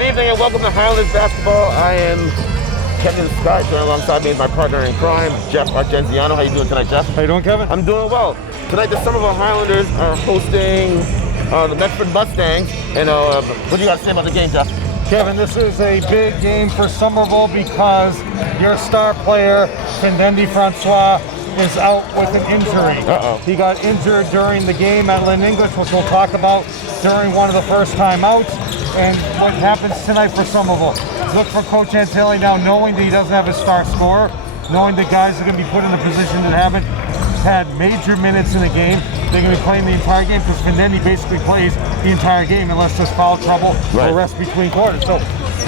Good evening and welcome to Highlanders basketball. I am Kevin Scott, joined alongside me is my partner in crime, Jeff Argenziano. How you doing tonight, Jeff? How you doing, Kevin? I'm doing well. Tonight, the Somerville Highlanders are hosting the Medford Mustangs. And what do you got to say about the game, Jeff? Kevin, this is a big game for Somerville because your star player, Findendi Francois, is out with an injury. He got injured during the game at Lynn English, which we'll talk about during one of the first time outs. And what happens tonight for Somerville? Look for Coach Antilli now, knowing that he doesn't have a star scorer, knowing that guys are going to be put in a position that haven't had major minutes in the game. They're going to be playing the entire game because Findendi basically plays the entire game unless there's foul trouble or rest between quarters. So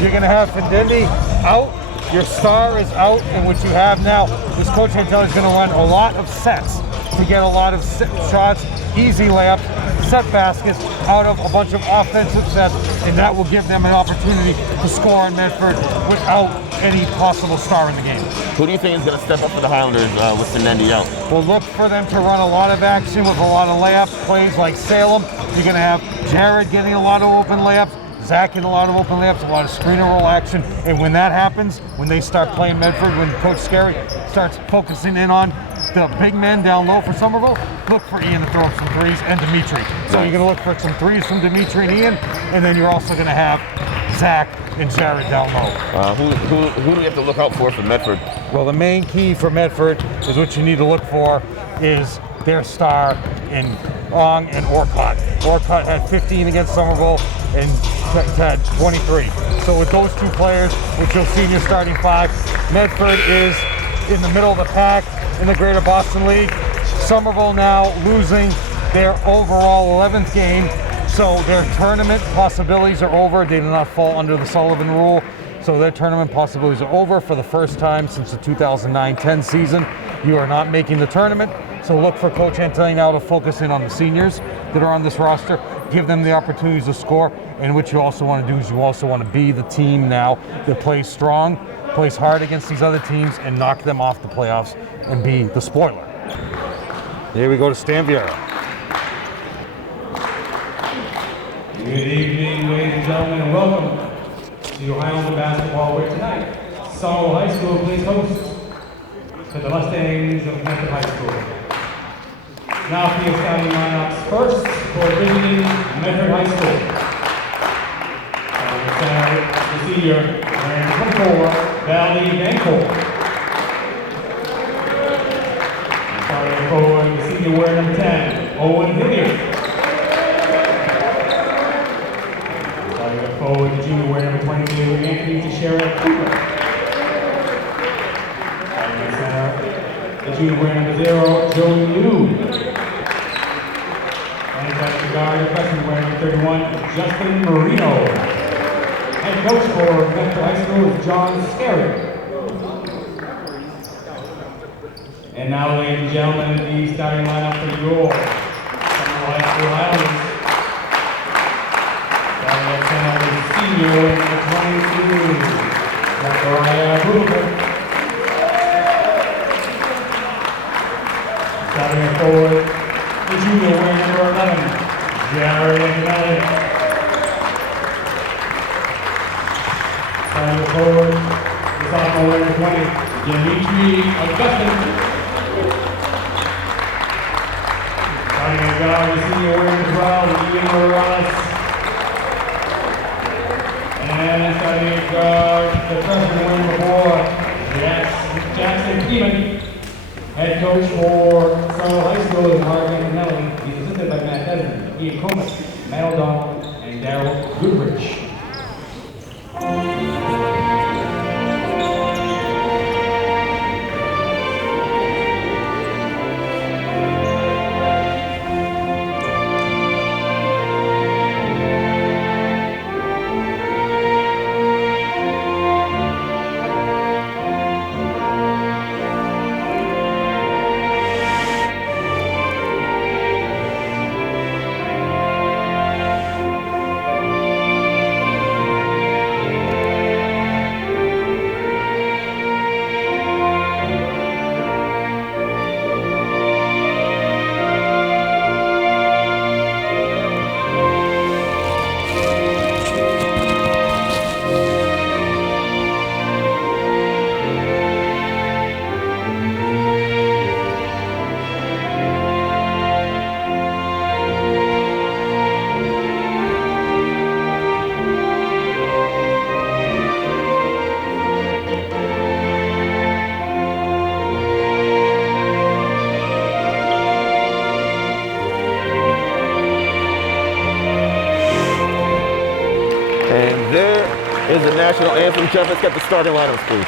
you're going to have Findendi out. Your star is out, and what you have now is Coach Antilli is going to run a lot of sets to get a lot of shots, easy layups, set baskets out of a bunch of offensive sets, and that will give them an opportunity to score on Medford without any possible star in the game. Who do you think is going to step up for the Highlanders with Findendi out? We'll look for them to run a lot of action with a lot of layups, plays like Salem. You're going to have Jared getting a lot of open layups, Zach in a lot of open layups, a lot of screen and roll action. And when that happens, when they start playing Medford, when Coach Scarry starts focusing in on the big men down low for Somerville, look for Ian to throw up some threes and Dimitri. So you're going to look for some threes from Dimitri and Ian, and then you're also going to have Zach and Jared down low. Who do we have to look out for Medford? Well, the main key for Medford is what you need to look for is their star in Ong and Orcutt. Orcutt had 15 against Somerville and had 23. So with those two players, which you'll see in your starting five, Medford is in the middle of the pack in the Greater Boston League. Somerville now losing their overall 11th game, so their tournament possibilities are over. They do not fall under the Sullivan rule, so their tournament possibilities are over for the first time since the 2009-10 season. You are not making the tournament, so look for Coach Antilli now to focus in on the seniors that are on this roster, give them the opportunities to score, and what you also want to do is you also want to be the team now that plays strong, plays hard against these other teams, and knock them off the playoffs and be the spoiler. Here we go to Stan Vieira. Good evening, ladies and gentlemen, and welcome to Highlander basketball, where tonight, Somerville High School plays host to the Mustangs of Medford High School. Now for your starting lineups, first for visiting Medford High School. The senior, wearing 24, Valley Vancourt. Starting forward, the senior wearing number 10, Owen Hilliard. Starting forward, the junior wearing number 22, Anthony Teixeira Cooper. Starting center, the junior wearing number 0, Joey Liu. And at the guard, the freshman wearing number 31, Justin Marino. Head coach for Medford High School is John Scarry. And now, ladies and gentlemen, the starting lineup for your Somerville High School Highlanders. Starting at center is senior number 22, Zachariah Hoover. Starting at forward, the junior wearing number 11, Jared Antonelli. Starting forward, the sophomore wearing 20, Dimitri Augustin. Starting at guard, the senior wearing 12, Ian Morales. And starting at guard, the freshman wearing 4, Jackson Freeman. Head coach for Somerville High School is Mark Antonelli. He's assisted by Matt Desmond, Ian Coleman, Matt O'Donnell, and Darryl Goodrich. is the national anthem. Jeff, let's get the starting lineups, please.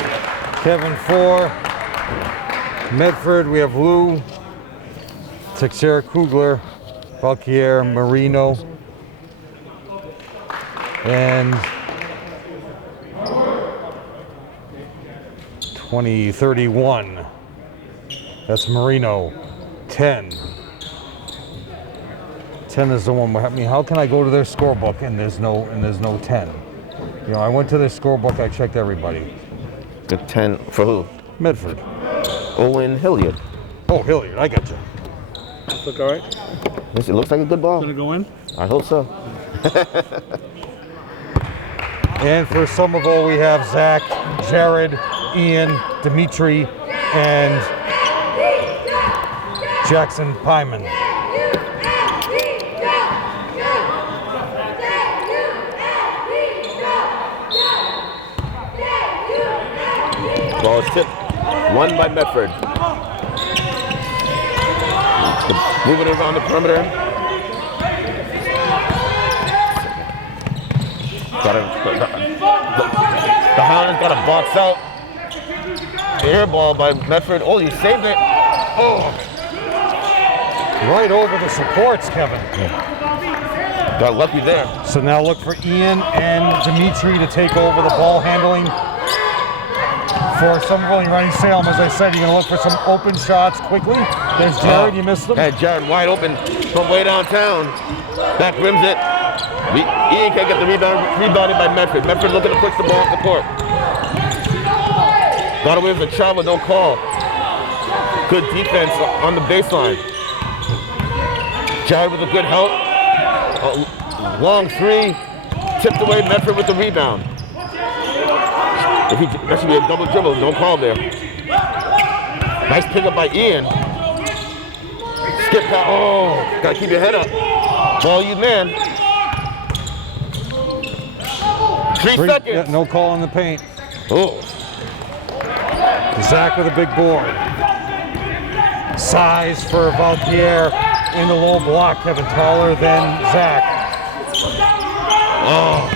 Kevin for Medford, we have Lou, Teixeira, Kugler, Valquier, Marino, and 2031. That's Marino. 10. 10 is the one. I mean, how can I go to their scorebook and there's no 10? You know, I went to their scorebook. I checked everybody. The 10 for who? Medford. Owen Hilliard. Oh, Hilliard. I got you. Look all right? Yes, it looks like a good ball. Gonna go in? I hope so. And for Somerville, we have Zach, Jared, Ian, Dimitri, and Jackson Pyman. Ball is tipped. Won by Medford. Moving around the perimeter. The Highlanders got a box out. Air ball by Medford. Oh, he saved it. Oh. Right over the supports, Kevin. Got lucky there. So now look for Ian and Dimitri to take over the ball handling for Somerville. You're running Salem, as I said. You're going to look for some open shots quickly. There's Jared. You missed him. Hey, Jared wide open from way downtown. Back rims it. Ian can't get the rebound. Rebounded by Medford. Medford looking to push the ball off the court. Got away with a travel, don't call. Good defense on the baseline. Jared with a good help. A long three. Tipped away, Medford with the rebound. That should be a double dribble, don't call there. Nice pickup by Ian. Skip that. Oh, gotta keep your head up. Ball you, man. 3 seconds. Yeah, no call in the paint. Oh. Zach with a big board. Size for Valquier in the low block. Kevin taller than Zach. Oh,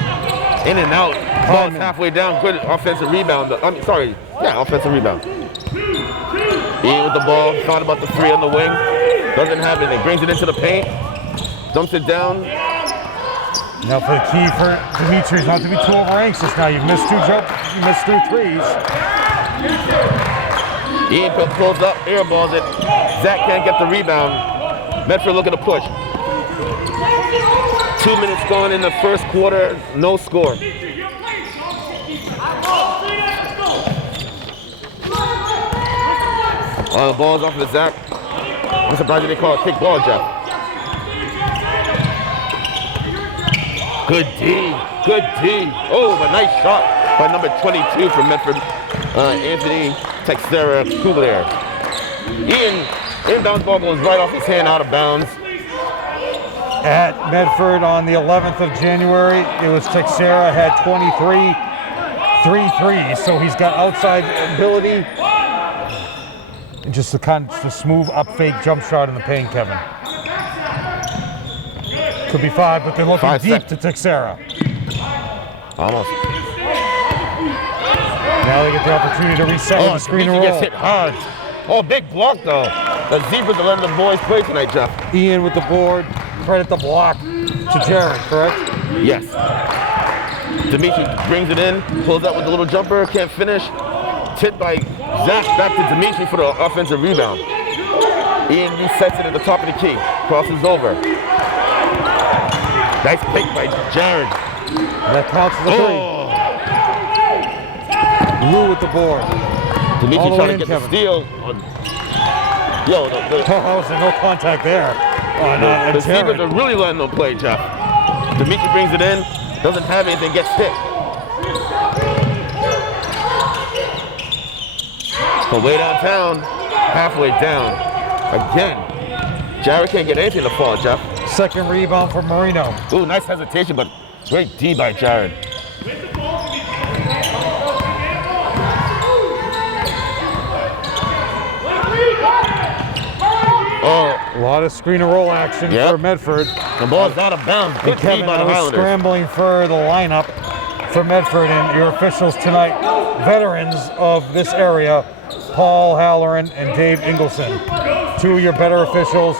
in and out. Ball's halfway down. Good offensive rebound. Offensive rebound. Ian with the ball. Thought about the three on the wing. Doesn't have anything. Brings it into the paint. Dumps it down. Now for the key for Dimitri is not to be too over anxious. Now you've missed two threes. Ian pulls up, air balls it. Zach can't get the rebound. Medford looking to push. 2 minutes gone in the first quarter, no score. The ball's off of Zach. I'm surprised they call it kick ball, Jeff. Good D, good D. Oh, a nice shot by number 22 from Medford, Anthony Teixeira Kugler. Ian, inbound ball goes right off his hand, out of bounds. At Medford on the 11th of January, it was Teixeira had 23, 3 threes, so he's got outside ability. And just the smooth up fake jump shot in the paint, Kevin. Could be 5, but they're looking deep to Teixeira. Almost. Now they get the opportunity to reset with the screen and roll. Gets hit hard. Oh, big block though. The Zebras are letting the boys play tonight, Jeff. Ian with the board. Credit the block to Jared, correct? Yes. Dimitri brings it in, pulls up with a little jumper, can't finish. Tipped by Zach back to Dimitri for the offensive rebound. Ian resets it at the top of the key. Crosses over. Nice pick by Jared. That counts as a three. Lou with the board. Dimitri trying to get the steal. No contact there. The Zebras are really letting them play, Jeff. Dimitri brings it in, doesn't have anything, gets hit. So way downtown, halfway down. Again, Jared can't get anything to fall, Jeff. Second rebound for Marino. Ooh, nice hesitation, but great D by Jared. A lot of screen and roll action for Medford. The ball's out of bounds. Good D by the Kevin was Highlanders. scrambling for the lineup. for Medford, and your officials tonight, veterans of this area, Paul Halloran and Dave Ingleson. Two of your better officials.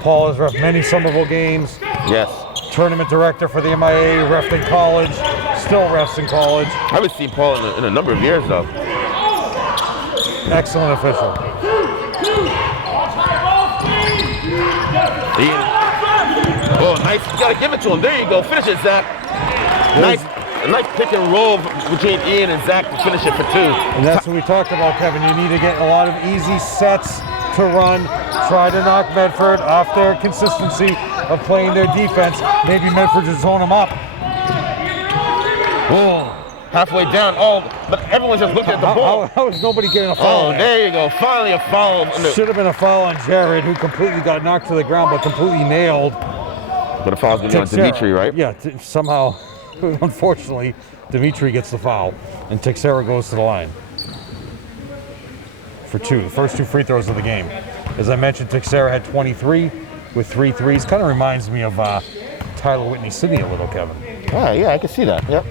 Paul has ref many Somerville games. Yes. Tournament director for the MIA, refed in college, still refs in college. I haven't seen Paul in a number of years, though. Excellent official. Oh, nice. You got to give it to him. There you go. Finish it, Zach. Nice. A nice pick and roll between Ian and Zach to finish it for 2. And that's what we talked about, Kevin. You need to get a lot of easy sets to run. Try to knock Medford off their consistency of playing their defense. Maybe Medford just zone them up. Oh, halfway down. Oh, but everyone's just looking at the ball. How is nobody getting a foul? Oh, there you go. Finally a foul. Should have been a foul on Jared, who completely got knocked to the ground, but completely nailed. But a foul's going to be on Dimitri, right? Yeah, somehow, unfortunately, Dimitri gets the foul, and Texera goes to the line for 2. The first 2 free throws of the game. As I mentioned, Texera had 23 with 3 threes. Kind of reminds me of Tyler Whitney-Sydney a little, Kevin. Oh, yeah, I can see that. Yep.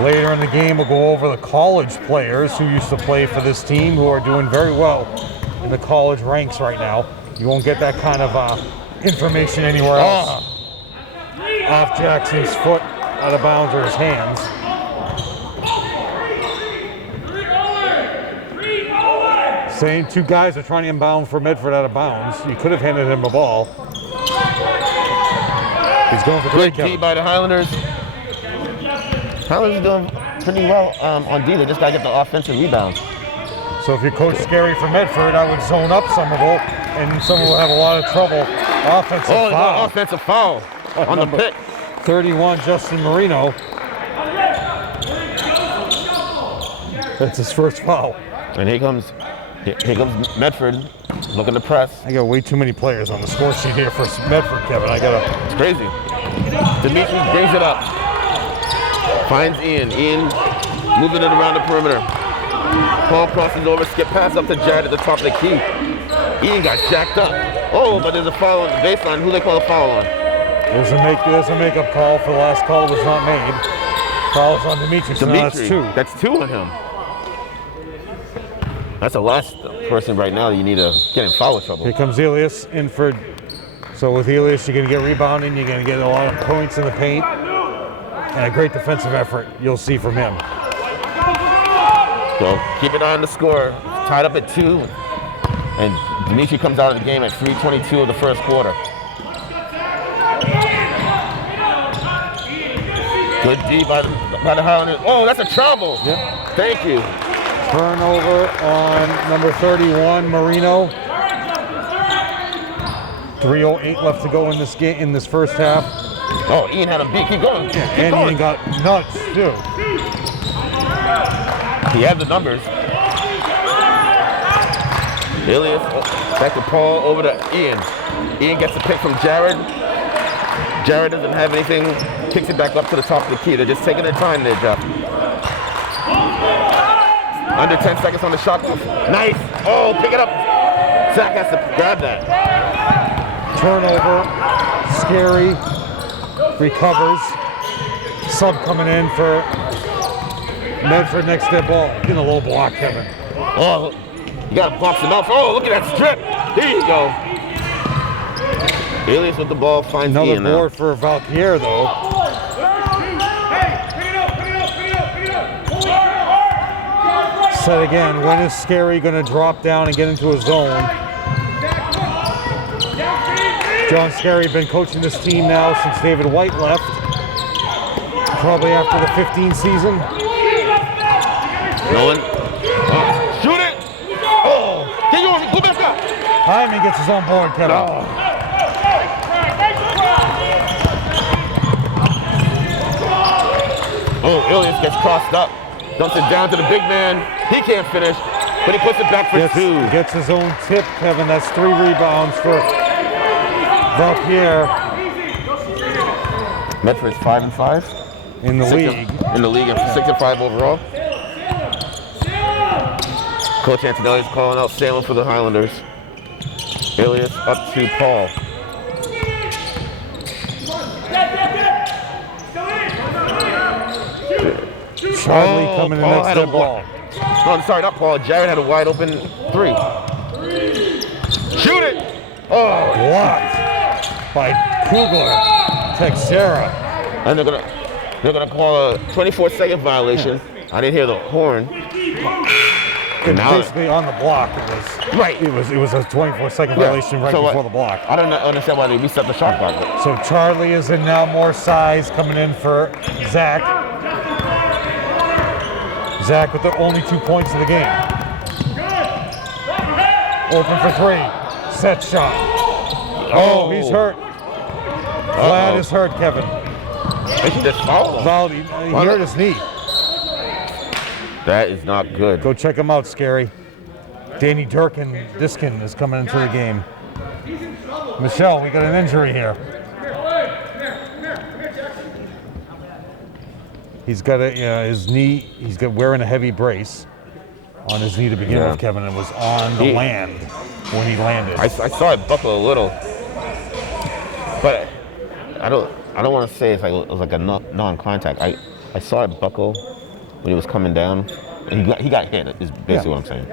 Later in the game, we'll go over the college players who used to play for this team who are doing very well in the college ranks right now. You won't get that kind of information anywhere else. Off Jackson's foot, out of bounds, or his hands. Same 2 guys are trying to inbound for Medford out of bounds. You could have handed him a ball. He's going for 3. Good D by the Highlanders. Highlanders are doing pretty well on D. They just got to get the offensive rebounds. So if you're Coach Scary for Medford, I would zone up Somerville, and Somerville will have a lot of trouble. Offensive foul. Offensive foul on the pick. 31, Justin Marino. That's his first foul. And here comes Medford looking to press. I got way too many players on the score sheet here for Medford, Kevin. It's crazy. Dimitri brings it up. Finds Ian. Ian moving it around the perimeter. Paul crosses over, skip pass up to Jared at the top of the key. Ian got jacked up. Oh, but there's a foul on the baseline. Who they call a foul on? There's a makeup call for the last call was not made. Foul's on Dimitri, so now that's 2. That's 2 on him. That's the last person right now that you need to get in foul trouble. Here comes Elias in for. So with Elias, you're going to get rebounding. You're going to get a lot of points in the paint. And a great defensive effort you'll see from him. So keep an eye on the score. Tied up at 2. And Dimitri comes out of the game at 3:22 of the first quarter. Good D by the Highlanders. Oh, that's a travel. Yep. Thank you. Turnover on number 31, Marino. 3:08 left to go in this game, in this first half. Oh, Ian had him beat. Keep going. Keep going. Ian got nuts too. He had the numbers. Elias, back to Paul, over to Ian. Ian gets the pick from Jared. Jared doesn't have anything, kicks it back up to the top of the key. They're just taking their time there, Jeff. Under 10 seconds on the shot. Nice. Oh, pick it up. Zach has to grab that. Turnover. Scary. Recovers. Sub coming in for Medford next step ball. In a low block, Kevin. Oh, you got to box him off. Oh, look at that strip. There you go. Elias with the ball finds another Ian board now. for Valpierre, though. Set again. When is Scary going to drop down and get into a zone? John Scary been coaching this team now since David White left. Probably after the 15 season. No one. Oh, shoot it! Oh, get yours. Go back up. Hyman gets his own board, Kevin. Oh, Elias gets crossed up. Dumps it down to the big man. He can't finish, but he puts it back for 2. Gets his own tip, Kevin. That's 3 rebounds for Valpierre. Medford's 5-5 in the league. In the league, and 6-5 overall. Coach Antonelli's calling out Salem for the Highlanders. Elias up to Paul. Charlie coming in Paul next had to a the ball. No, I'm sorry, not Paul. Jared had a wide open 3. Shoot it! Oh, Blocked by Kugler, Texera. and they're gonna call a 24-second violation. I didn't hear the horn. And now- basically on the block, it was a 24-second Yeah. violation right So before the block. I don't understand why they reset the shot clock. So Charlie is in now, more size coming in for Zach. Zach with the only 2 points of the game. Open for 3. Set shot. Oh, he's hurt. Vlad is hurt, Kevin. They should just foul him. Vlad, he hurt his knee. That is not good. Go check him out, Scary. Danny Diskin is coming into the game. Michelle, we got an injury here. He's got his knee. He's wearing a heavy brace on his knee to begin with, Kevin. It was on the land when he landed. I saw it buckle a little, but I don't want to say it was like a non-contact. I saw it buckle when he was coming down, and he got hit. Is basically what I'm saying.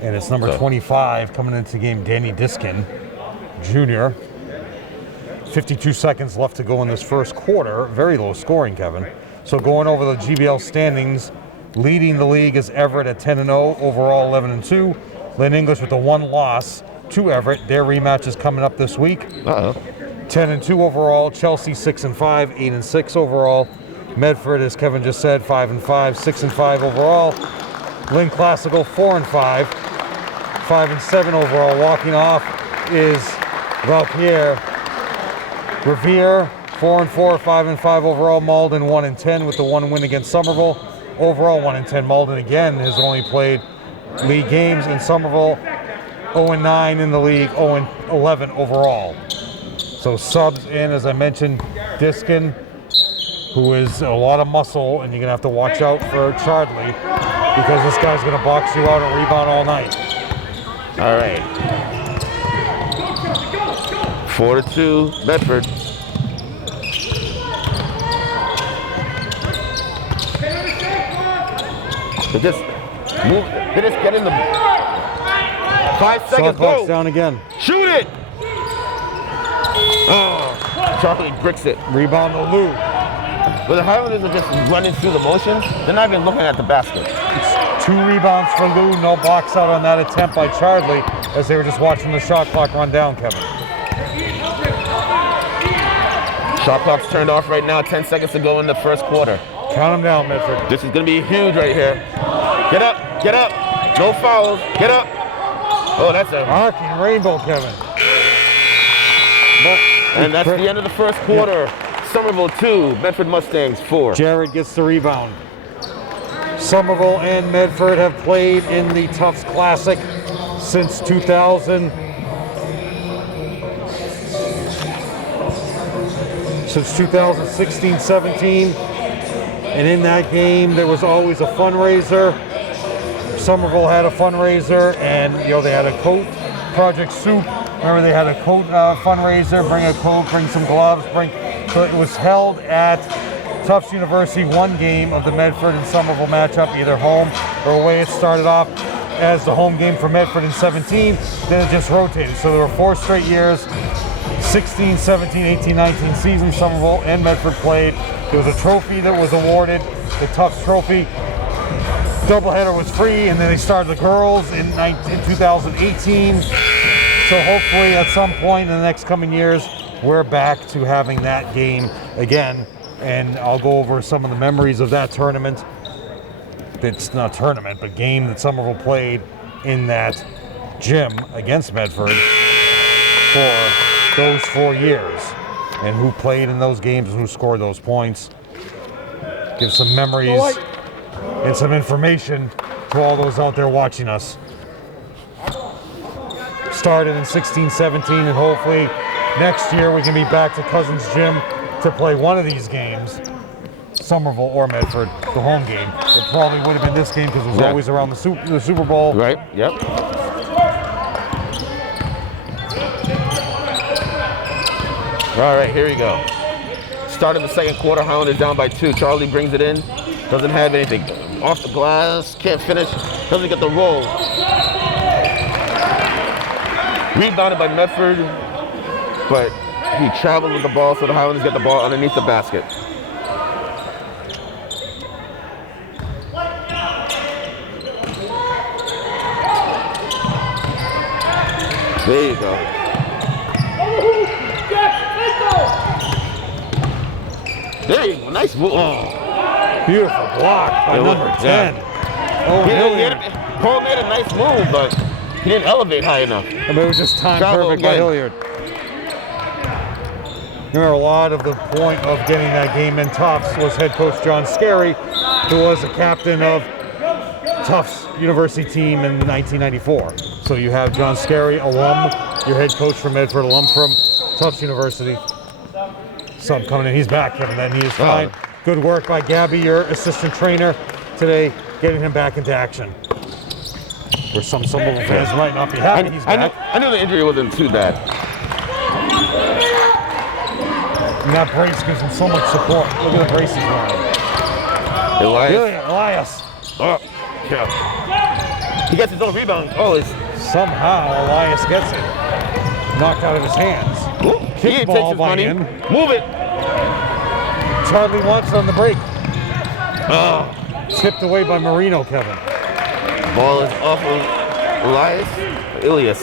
And it's number 25 coming into the game, Danny Diskin, Jr. 52 seconds left to go in this first quarter. Very low scoring, Kevin. So going over the GBL standings, leading the league is Everett at 10-0, overall 11-2. Lynn English with the 1 loss to Everett. Their rematch is coming up this week. 10-2 overall. Chelsea 6-5, 8-6 overall. Medford, as Kevin just said, 5-5, 6-5 overall. Lynn Classical 4-5, 5-7 overall. Walking off is Valpierre. Revere 4-4, 5-5 overall. Malden 1-10 with the 1 win against Somerville. Overall 1-10. Malden again has only played league games, and Somerville 0-9 in the league, 0-11 overall. So subs in, as I mentioned, Diskin, who is a lot of muscle, and you're gonna have to watch out for Chardley because this guy's gonna box you out and rebound all night. All right. 4-2, Medford. They just move. They just get in the 5 Shot seconds. clock's Go. down again. Shoot it. Oh, Charlie bricks it. Rebound to Lou. But the Highlanders are just running through the motions. They're not even looking at the basket. It's 2 rebounds for Lou. No box out on that attempt by Chardley, as they were just watching the shot clock run down, Kevin. Shot clock's turned off right now. 10 seconds to go in the first quarter. Count them down, Medford. This is going to be huge right here. Get up, get up. No fouls. Get up. Oh, that's a... Arcing rainbow, Kevin. And that's the end of the first quarter. Somerville 2, Medford Mustangs 4. Jared gets the rebound. Somerville and Medford have played in the Tufts Classic since 2000. Since 2016-17. And in that game, there was always a fundraiser. Somerville had a fundraiser, and they had a coat, Project Soup. Remember, they had a coat fundraiser. Bring a coat, bring some gloves, So it was held at Tufts University. 1 game of the Medford and Somerville matchup, either home or away. It started off as the home game for Medford in 17. Then it just rotated. So there were 4 straight years. 16, 17, 18, 19 season, Somerville and Medford played. There was a trophy that was awarded, the Tufts Trophy. Doubleheader was free, and then they started the girls in 2018. So hopefully at some point in the next coming years, we're back to having that game again. And I'll go over some of the memories of that tournament. It's not a tournament, but game that Somerville played in that gym against Medford for those 4 years, and who played in those games and who scored those points. Give some memories and some information to all those out there watching us. Started in 16-17, and hopefully next year we can be back to Cousins Gym to play one of these games, Somerville or Medford, the home game. It probably would have been this game because it was always around the Super Bowl. Right, yep. All right, here we go. Start of the second quarter, Highlanders down by 2. Charlie brings it in, doesn't have anything. Off the glass, can't finish, doesn't get the roll. Rebounded by Medford, but he traveled with the ball, so the Highlanders get the ball underneath the basket. There you go. There you go. Nice move. Oh. Beautiful block by number 10. Oh, Hilliard. Cole made a nice move, but he didn't elevate high enough. I mean, it was just timed perfect by Hilliard. You remember a lot of the point of getting that game in Tufts was head coach John Scarry, who was a captain of Tufts University team in 1994. So you have John Scarry, alum, your head coach from Medford, alum from Tufts University. Sub coming in, he's back, Kevin, then he is fine. Good work by Gabby, your assistant trainer today, getting him back into action. Where some Somerville fans might not be happy he's back. I knew the injury wasn't too bad. And that brace gives him so much support. Look at the brace he's wearing. Elias. Oh, yeah. He gets his own rebound. Oh, somehow Elias gets it. Knocked out of his hands. Ooh, Kick ball by in. Move it. Charlie wants it on the break. Tipped away by Marino, Kevin. Ball is off of Ilias.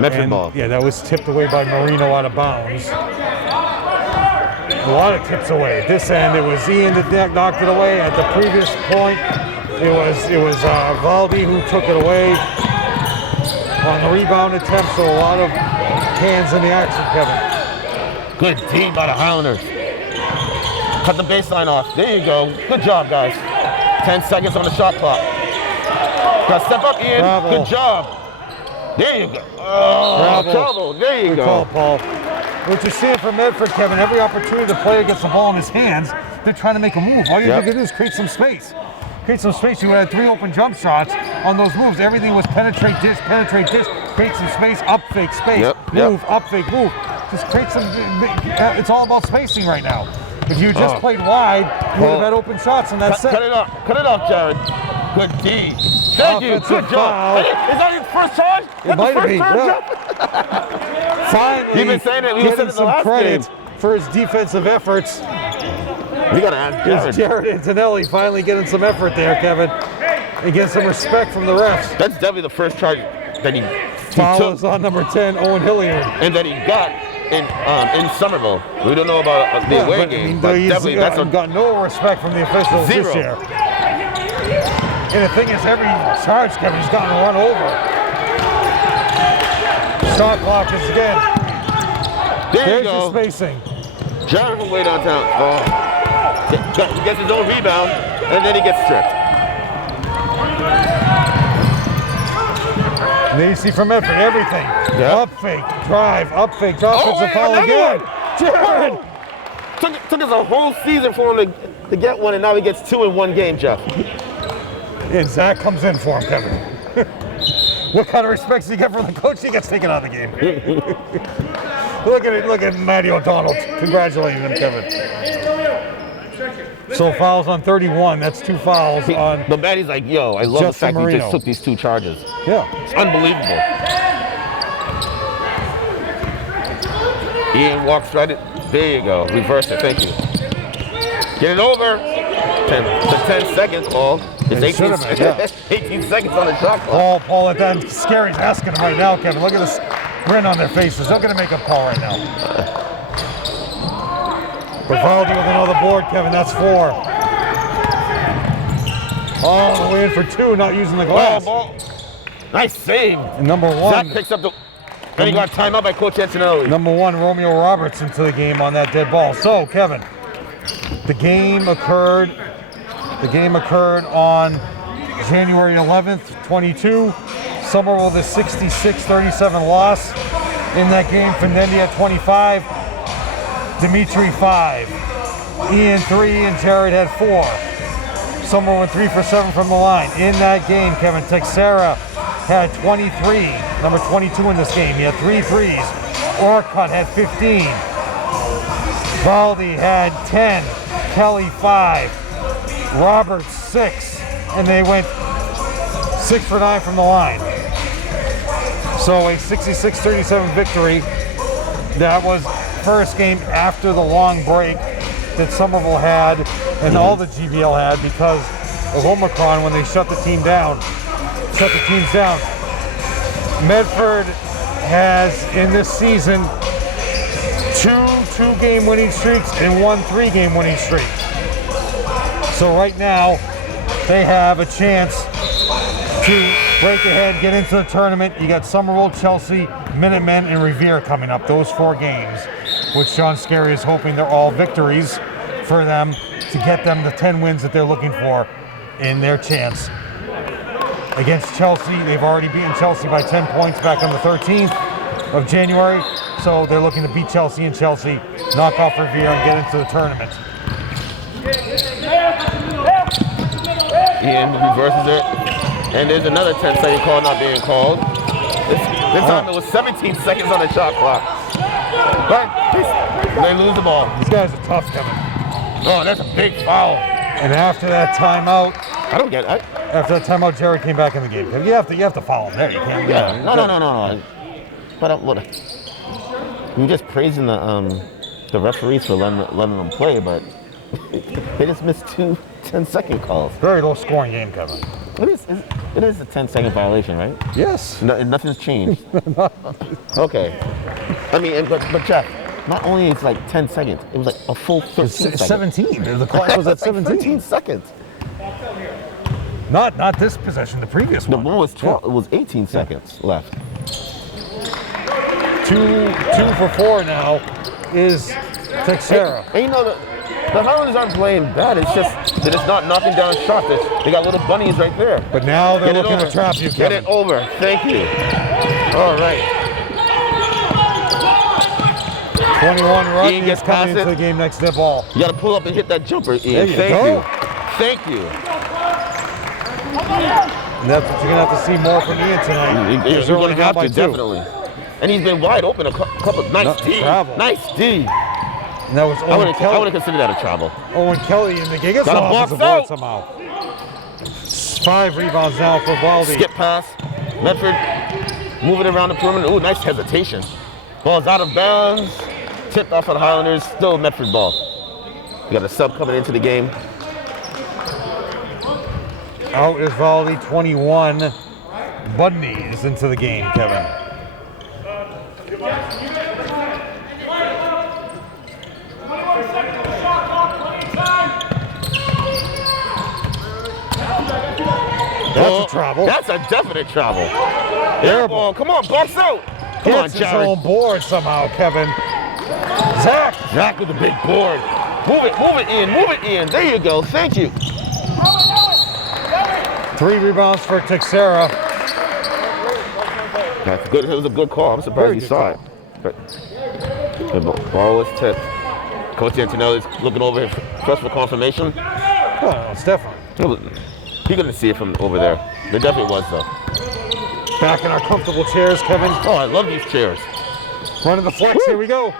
Medford ball. Yeah, that was tipped away by Marino out of bounds. A lot of tips away. At this end, it was Ian that knocked it away. At the previous point, it was Valdi who took it away on the rebound attempt. So a lot of hands in the action, Kevin. Good team by the Highlanders. Cut the baseline off. There you go. Good job, guys. 10 seconds on the shot clock. Got to step up, Ian. Bravo. Good job. There you go. Oh, trouble. There you Good go. call, Paul. What you're seeing from Medford, Kevin, every opportunity the player gets the ball in his hands, they're trying to make a move. All you have to do is create some space. Create some space. You had 3 open jump shots on those moves. Everything was penetrate, dish, create some space, up fake, space, move, up fake, move. Just create some, it's all about spacing right now. If you just played wide, you would have had open shots, and that's it. Cut it off, Jared. Good D. Thank you. Good job. Is that your first charge? It might have been. Finally, you've been saying that. We getting some credit for his defensive efforts. We gotta ask Jared Antonelli finally getting some effort there, Kevin, and getting some respect from the refs. That's definitely the first charge that he Fouls took on number 10, Owen Hilliard, and that he got in Somerville. We don't know about the away game, but definitely that's got no respect from the officials this year. And the thing is, every charge, Kevin, he's gotten run over. Shot clock is again. There's your spacing. Jared from way downtown. He gets his own rebound, and then he gets stripped. And then you see from Medford everything. Up fake, drive, offensive foul again. Jared! Took us a whole season for him to get one, and now he gets 2 in one game, Jeff. And Zach comes in for him, Kevin. What kind of respect does he get from the coach? He gets taken out of the game. Look at Matty O'Donnell congratulating him, Kevin. So fouls on 31. That's 2 fouls on. But Matty's like, yo, I love the fact Marino. he just took these 2 charges. Yeah. It's unbelievable. Ian walks right in. There you go. Reverse it. Thank you. Get it over. 10 seconds, Paul. It's 18 seconds on the shot clock. Paul, at that Scary's asking him right now, Kevin. Look at this grin on their faces. They're going to make a call right now. Vivaldi with another board, Kevin. That's 4. All the way in for 2, not using the glass. Ball. Nice save. And number 1. Zach picks up the. And he got timed out by Coach Antonelli. Number 1, Romeo Roberts into the game on that dead ball. So, Kevin, the game occurred on January 11th, 22. Somerville with a 66-37 loss. In that game, Findendi at 25, Dimitri 5, Ian 3, and Jared had 4. Somerville went 3 for 7 from the line. In that game, Kevin, Texera had 23, number 22 in this game. He had 3 threes. Orcutt had 15. Valdi had 10, Kelly 5, Roberts 6, and they went 6 for 9 from the line. So a 66-37 victory. That was first game after the long break that Somerville had and all the GBL had because of Omicron when they shut the teams down. Medford has in this season 2 2-game winning streaks and 1 3-game winning streak. So right now they have a chance to break ahead, get into the tournament. You got Somerville, Chelsea, Minutemen, and Revere coming up. Those 4 games, which John Scarry is hoping they're all victories for them to get them the 10 wins that they're looking for in their chance. Against Chelsea, they've already beaten Chelsea by 10 points back on the 13th of January. So they're looking to beat Chelsea and Chelsea, knock off Revere, and get into the tournament. Ian reverses it. And there's another 10-second call not being called. This time it was 17 seconds on the shot clock. But they lose the ball. These guys are tough, Kevin. Oh, that's a big foul. And after that timeout, I don't get it. After that timeout, Jared came back in the game. You have to foul him there. You can't. Yeah. No. But what? You're just praising the referees for letting them play, but they just missed 2 10-second calls. Very low scoring game, Kevin. It is a 10-second violation, right? Yes. No, nothing's changed. Okay. I mean, but Jeff, not only it's like 10 seconds, it was like a full 13 seconds. 17. The clock was at 17. 13 seconds. Not this possession, the previous one. The one was 12. It was 18 seconds left. 2 for 4 now is Texera. And you know, the Highlanders aren't playing bad. It's just they're just not knocking down shots. They got little bunnies right there. But now they're looking to trap you, Kevin. Get it over. Thank you. All right. 21 runs. Ian gets past coming into the game next to the ball. You got to pull up and hit that jumper, Ian. Thank you. And that's what you're going to have to see more from Ian tonight. You're going to have to, definitely. And he's been wide open a couple. Nice D. Travel. Nice D. And that was Owen Kelly. I would have considered that a travel. Owen Kelly in the game. Gets off the board somehow. 5 rebounds now for Valdi. Skip pass. Medford moving around the perimeter. Ooh, nice hesitation. Ball's out of bounds. Tipped off of the Highlanders. Still Medford ball. You got a sub coming into the game. Out is Valdi, 21. Bundy is into the game, Kevin. That's a travel. That's a definite travel. Terrible. Come on, box out. Come on, Gets his Jared. own board somehow, Kevin. Zach with the big board. Move it in. There you go. Thank you. 3 rebounds for Texera. That's good. It was a good call. I'm surprised you saw it. The ball was tipped. Coach Antonelli's looking over here, press for confirmation. Oh, it's different. He couldn't see it from over there. There definitely was, though. Back in our comfortable chairs, Kevin. Oh, I love these chairs. Running the flex. Here we go.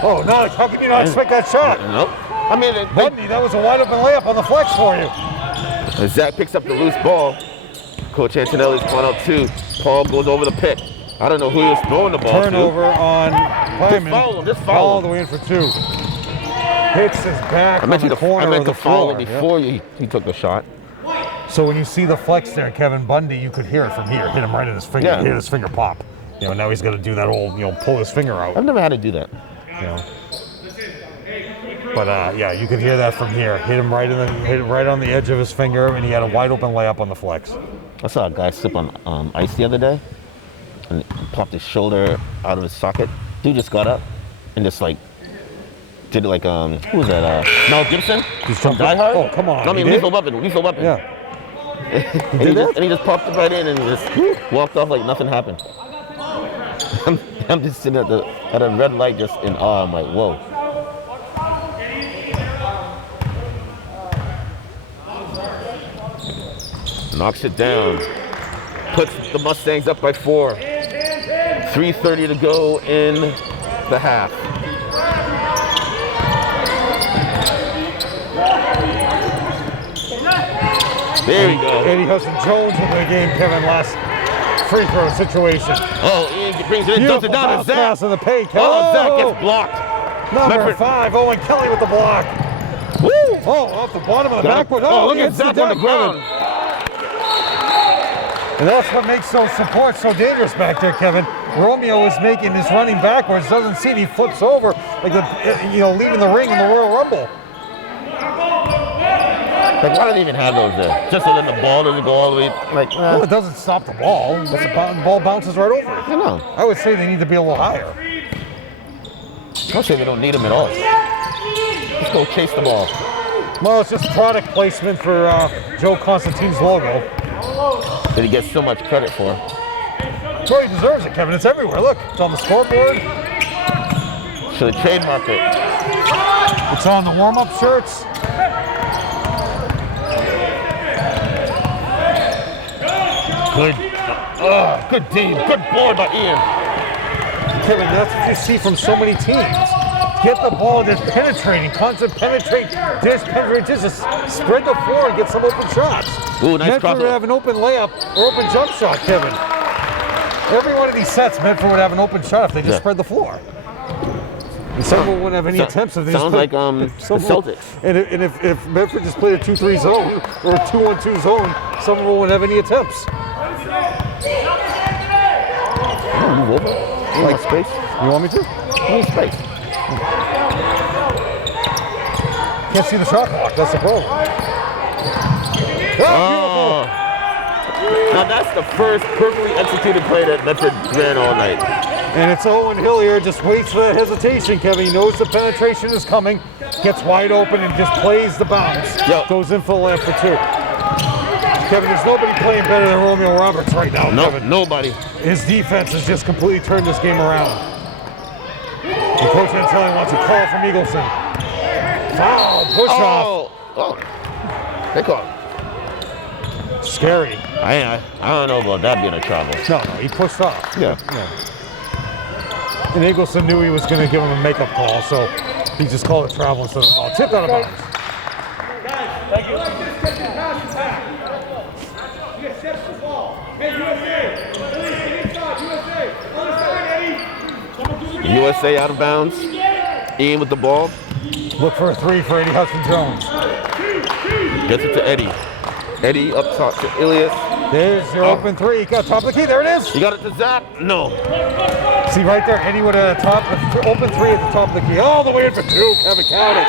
Oh, no. How can you not expect that shot? Nope. I mean, Bundy, that was a wide open layup on the flex for you. Zach picks up the loose ball. Coach Antonelli's going out too. Paul goes over the pick. I don't know who he was throwing the ball Turnover on Hyman. Just foul him. All the way in for 2. Hits his back on the corner of the floor. Before he took the shot. So when you see the flex there, Kevin Bundy, you could hear it from here. Hit him right in his finger. Yeah. Hit his finger pop. You know, now he's got to do that old, pull his finger out. I've never had to do that. You know. But yeah, you could hear that from here. Hit him right on the edge of his finger, and he had a wide open layup on the flex. I saw a guy slip on ice the other day, and popped his shoulder out of his socket. Dude just got up and just did it like who was that? Mel Gibson from Die Hard. Oh, come on! No, I mean Lethal Weapon. Yeah. and he just popped it right in and just walked off like nothing happened. I'm just sitting at a red light, just in awe. I'm like, whoa. Knocks it down. Puts the Mustangs up by 4. 3:30 to go in the half. There we go. Eddie Hudson-Jones in the game, Kevin, last free throw situation. Oh, Ian brings it in, dumps it down to Zach. Pass in the paint. Oh, Zach gets blocked. Number Medford. 5, Owen Kelly with the block. Woo! Oh, off the bottom of the backboard. Oh, look he at hits Zach the on the deck, ground. Kevin. And that's what makes those supports so dangerous back there, Kevin. Romeo is making this running backwards, doesn't see it, he flips over, like leaving the ring in the Royal Rumble. Like, why do they even have those there? Just so that the ball doesn't go all the way, like, Well, it doesn't stop the ball. The ball bounces right over it. I know. I would say they need to be a little higher. I'll say we don't need them at all. Let's go chase the ball. Well, it's just product placement for Joe Constantine's logo. That he gets so much credit for. So he deserves it, Kevin. It's everywhere. Look, it's on the scoreboard. Should they trademark it? It's on the warm-up shirts. Good team. Good board by Ian. Kevin, that's what you see from so many teams. Get the ball, just penetrating, constant penetrate, just spread the floor and get some open shots. Ooh, nice Medford crossover. would have an open layup or open jump shot, Kevin. Every one of these sets, Medford would have an open shot if they just spread the floor. And Somerville wouldn't have any attempts if they just Sounds played like the Celtics. And if Medford just played a 2-3 zone or a 2-1-2 zone, Somerville wouldn't have any attempts. Move over. Like space. You want me to? I need space. Can't see the shot clock. That's the problem. Oh. Now that's the first perfectly executed play that Medford ran all night. And it's Owen Hill here, just waits for that hesitation, Kevin. He knows the penetration is coming, gets wide open and just plays the bounce. Yep. Goes in for the layup for 2. Kevin, there's nobody playing better than Romeo Roberts right now, No, Kevin. nobody. His defense has just completely turned this game around. And Coach Antelli wants a call from Eagleson. Foul, push off. Oh. They call. Scary. I don't know about that being a travel. No, he pushed off. Yeah. And Eagleson knew he was going to give him a makeup call, so he just called it travel instead of ball. Tipped out of bounds. Thank you. USA out of bounds. Ian with the ball. Look for a 3 for Eddie Hudson-Jones. Gets it to Eddie. Eddie up top to Ilias. There's your open 3. Got top of the key. There it is. You got it to Zach? No. See right there, Eddie would have open 3 at the top of the key. All the way in for 2. Kevin, count it.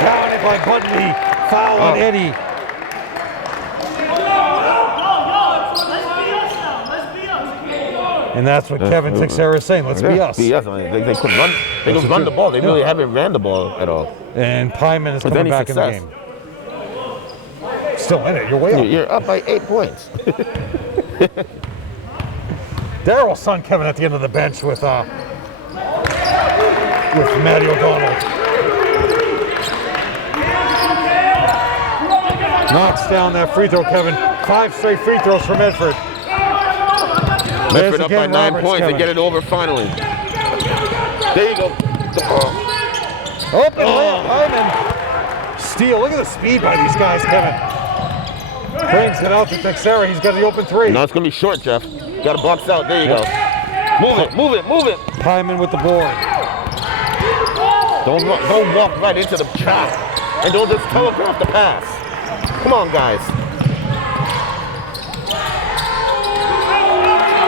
Counted by Budley. Foul on Eddie. And that's what Kevin Teixeira is saying. Let's be us. Be us. They could run. They could run the ball. They really haven't ran the ball at all. And Pyman is coming back in the game. Still in it. You're way up. You're up by 8 points. Daryl's son Kevin at the end of the bench with Matty O'Donnell. Knocks down that free throw, Kevin. 5 straight free throws for Medford. Medford up by 9 points. Kevin. They get it over finally. There you go. Open layup, Hyman. Steal. Look at the speed by these guys, Kevin. Brings it out to Teixeira. He's got the open 3. No, it's going to be short, Jeff. Got to box out. There you go. Move it. Hyman with the board. Don't walk right into the trap. And don't just telegraph the pass. Come on, guys.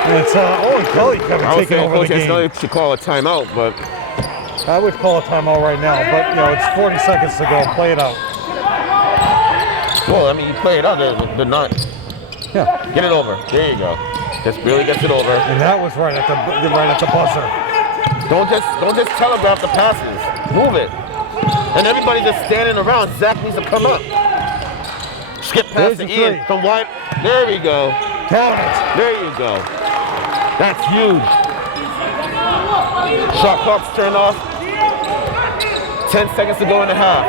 And it's Owen Kelly, Kevin, taking over the game. I should call a timeout, but I would call a timeout right now, but it's 40 seconds to go. Play it out. well, I mean, you play it out. They're not. Yeah. Get it over. There you go. Just really gets it over. And that was right at the buzzer. Don't just telegraph the passes. Move it. And everybody just standing around. Zach needs to come up. Skip past There's to the Ian 3. from wide. There we go. Count it. There you go. That's huge. Shot clock's turned off. 10 seconds to go in the half.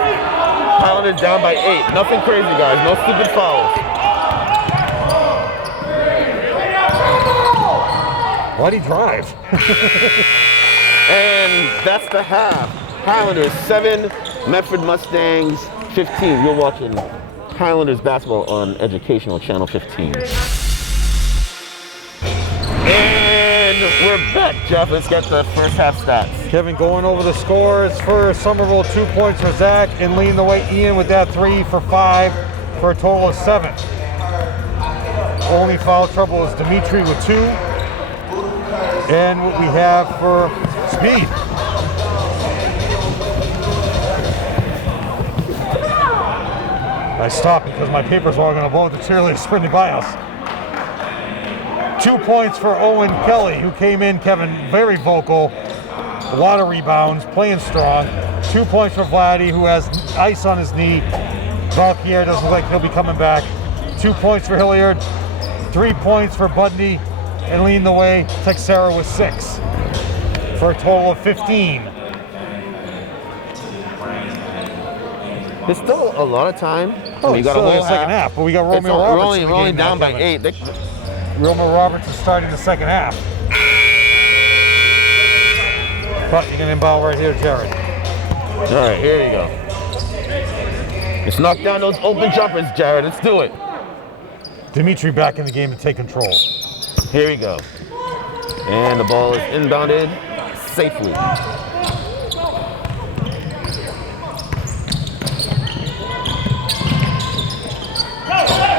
Highlanders down by 8. Nothing crazy, guys. No stupid fouls. Why'd he drive? And that's the half. Highlanders 7, Medford Mustangs 15. You're watching Highlanders basketball on Educational Channel 15. And we're back, Jeff. Let's get the first half stats. Kevin going over the scores for Somerville. 2 points for Zach, and leading the way Ian with that 3 for 5 for a total of 7. Only foul trouble is Dimitri with 2. And what we have for speed. I stopped because my papers were all going to blow. The cheerleaders sprinting by us. 2 points for Owen Kelly, who came in, Kevin, very vocal. A lot of rebounds, playing strong. 2 points for Vladdy, who has ice on his knee. Valkier doesn't look like he'll be coming back. 2 points for Hilliard. 3 points for Bundy. And leading the way, Texera with 6. For a total of 15. There's still a lot of time. Oh, we it's got a still whole the second half, but we got Romeo We're Roberts. only, in the we're only game down now, by Kevin. 8. Romeo Roberts is starting the second half. But you can inbound right here, Jared. All right, here you go. Let's knock down those open jumpers, Jared. Let's do it. Dimitri back in the game to take control. Here we go. And the ball is inbounded safely.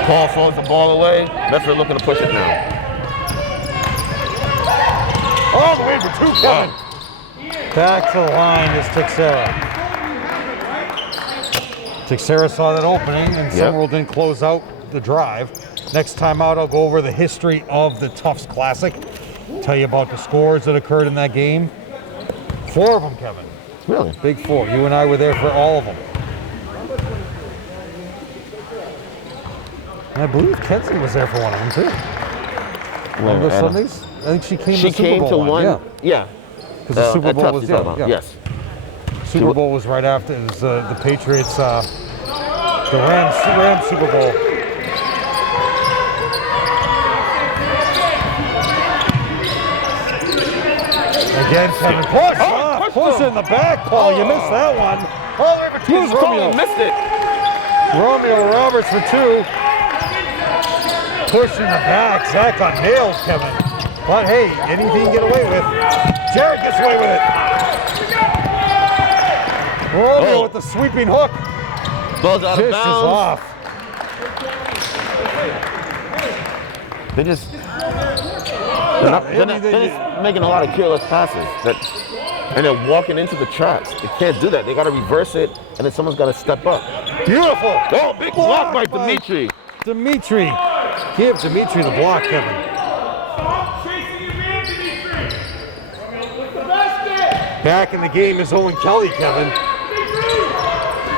Paul throws the ball away. Medford looking to push it now. All the way for 2, Kevin. Back to the line is Texera. Texera saw that opening, and Somerville didn't close out the drive. Next time out, I'll go over the history of the Tufts Classic. Tell you about the scores that occurred in that game. 4 of them, Kevin. Really? Big 4. You and I were there for all of them. And I believe Kenzie was there for one of them, too. Remember the Sundays? I think she came to the Super Bowl one. Yeah. Yeah. Because the Super Bowl was, yeah. Yes. Super Bowl was right after. It was the Patriots, the Rams Super Bowl. Again, Kevin. Push in the back, Paul. You missed that one. Who's Romeo? Missed it. Romeo Roberts for 2. Push in the back. Zach got nailed, Kevin. But hey, anything you can get away with. Jared gets away with it. Romeo with the sweeping hook. Ball's out of bounds. Is off. They're just making a lot of careless passes. And they're walking into the traps. They can't do that. They got to reverse it, and then someone's got to step up. Beautiful. Oh, big block by Dimitri. Dimitri. Give Dimitri the block, Kevin. Back in the game is Owen Kelly, Kevin,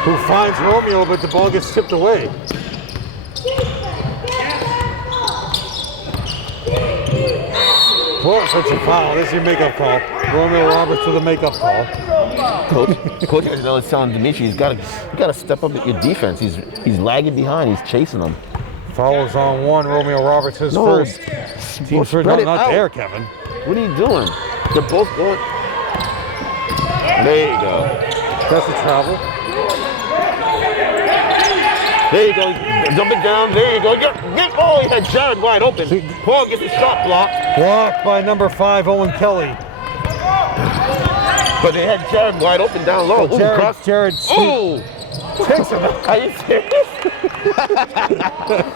who finds Romeo, but the ball gets tipped away. Such a foul. This is your makeup call. Romeo Roberts with a makeup call. Coach is telling Dimitri you gotta step up your defense. He's lagging behind. He's chasing them. Foul is on 1. Romeo Roberts his first. Team first. Not there, Kevin. What are you doing? They're both going. There you go. That's the travel. There you go. Jump it down. There you go. Oh, he had Jared wide open. Paul gets the shot blocked. Blocked by number 5, Owen Kelly. But they had Jared wide open down low. Jared. Oh! Takes him. Are you serious?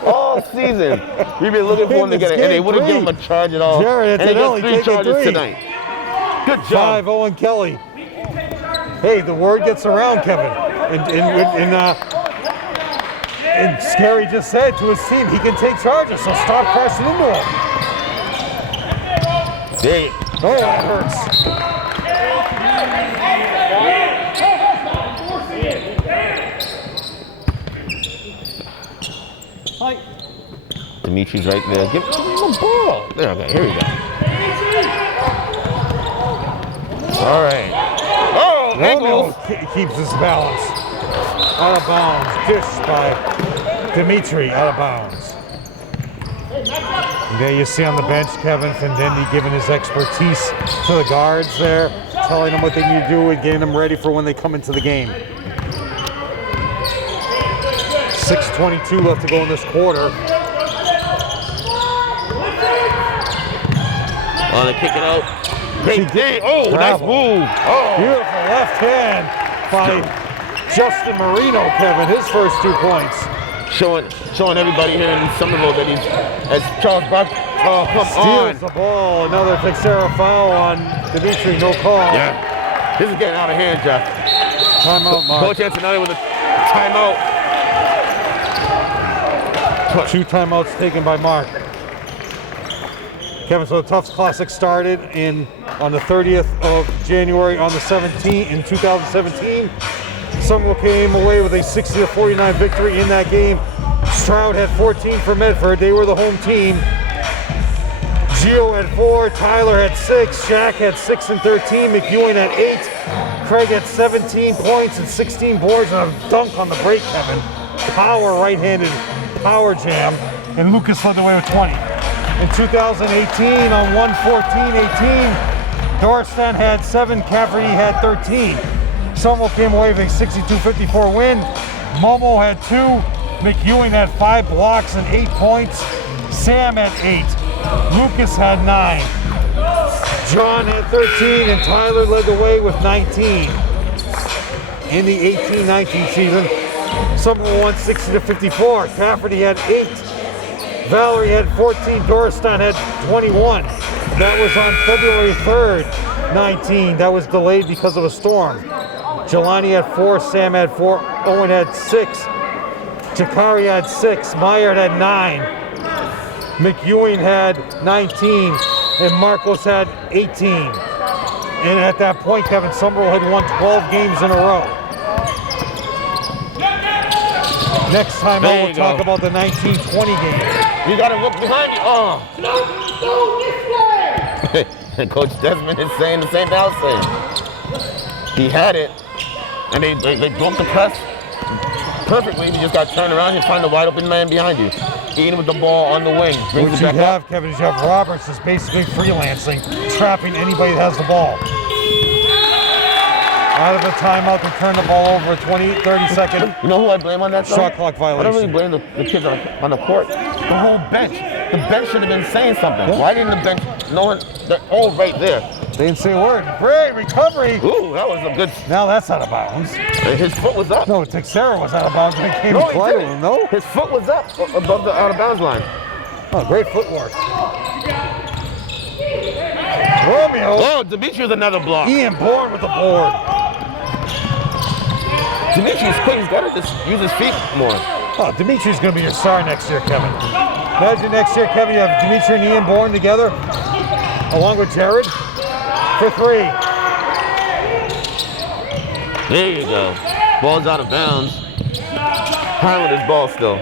All season, we've been looking for him to get it, and they wouldn't give him a charge at all. Jared, and he got 3 charges 3 tonight. Good job. 5, Owen Kelly. Hey, the word gets around, Kevin. And Scary just said to his team, he can take charges, so stop crashing into him. Hey. Oh, that hurts. Dimitri's right there. Give him the ball. There, okay, here we go. All right. Oh, Romeo keeps his balance. Out of bounds. Dish by Dimitri, out of bounds. There you see on the bench Kevin Findendi giving his expertise to the guards there, telling them what they need to do and getting them ready for when they come into the game. 6:22 left to go in this quarter. Oh, they kick it out. Great D. Oh, nice move. Oh, beautiful left hand by Justin Marino, Kevin, his first 2 points. Showing everybody here in Somerville that he's, as Charles Buck, steals the ball. Another Texera foul on Dimitri, no call. Yeah, this is getting out of hand, Jeff. Timeout, Mark. Coach Antonelli with a timeout. 2 timeouts taken by Mark. Kevin, so the Tufts Classic started on the 30th of January on the 17th in 2017. Somerville came away with a 60-49 victory in that game. Stroud had 14 for Medford. They were the home team. Gio had 4, Tyler had 6, Shaq had 6 and 13, McEwen had 8, Craig had 17 points and 16 boards and a dunk on the break, Kevin. Power right-handed power jam, and Lucas led the way with 20. In 2018, on 1/14/18, Dorstan had 7, Cafferty had 13. Somerville came away with a 62-54 win. Momo had 2, McEwen had 5 blocks and 8 points. Sam had 8. Lucas had 9. John had 13, and Tyler led the way with 19. In the 18-19 season, Somerville won 60-54. Cafferty had 8. Valerie had 14. Doristan had 21. That was on February 3rd, 19. That was delayed because of a storm. Jelani had 4. Sam had 4. Owen had 6. Jakari had 6. Meyer had 9. McEwen had 19. And Marcos had 18. And at that point, Kevin, Somerville had won 12 games in a row. Next time on, we'll talk about the 19-20 game. You got to look behind you. Oh. And Coach Desmond is saying the same thing I was saying. He had it, and they broke the press perfectly. You just got to turn around and find the wide open man behind you. Ian with the ball on the wing. What you have, Kevin, is you have Roberts is basically freelancing, trapping anybody that has the ball. Out of the timeout to turn the ball over 30 seconds. You know who I blame on that? Shot clock violation. I don't really blame the kids on the court. The whole bench. The bench should have been saying something. Yeah. Why didn't the bench? No one. They're all right there. They didn't say a word. Great recovery. Ooh, that was a good. Now that's out of bounds. His foot was up. No, Texera was out of bounds when he came to play with him. No, his foot was up above the out of bounds line. Oh, great footwork. Romeo. Oh, Dimitri with another block. Ian Bourne with the board. Dimitri's quick. He's got to just use his feet more. Oh, Dimitri's going to be your star next year, Kevin. Imagine next year, Kevin, you have Dimitri and Ian Bourne together, along with Jared, for 3. There you go. Ball's out of bounds. Highlanders ball still.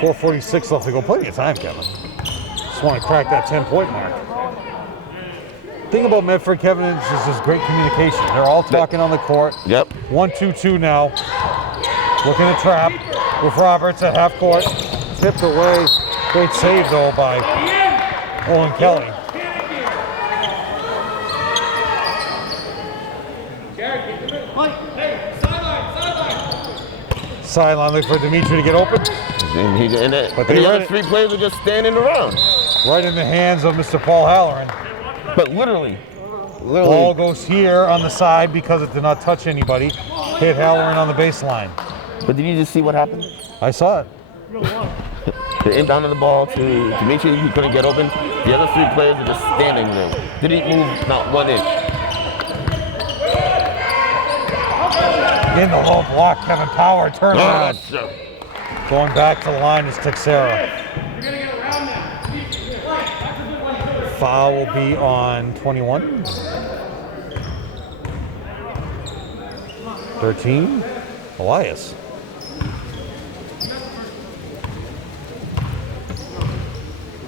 4:46 left to go. Plenty of time, Kevin. Just want to crack that 10-point mark. Thing about Medford, Kevin, is this great communication. They're all talking on the court. Yep. 1-2-2 now. Looking to trap with Roberts at half court. Tipped away. Great save, though, by Owen Kelly. Sideline looking for Dimitri to get open. But the other 3 players are just standing around. Right in the hands of Mr. Paul Halloran. But literally. Ball goes here on the side because it did not touch anybody. Hit Halloran on the baseline. But did you just see what happened? I saw it. The inbound of the ball to Dimitri, he couldn't get open. The other 3 players are just standing there. Didn't move not 1 inch. In the low block, Kevin Power turned around. Oh, going back to the line is Texera. Foul will be on 21. 13, Elias.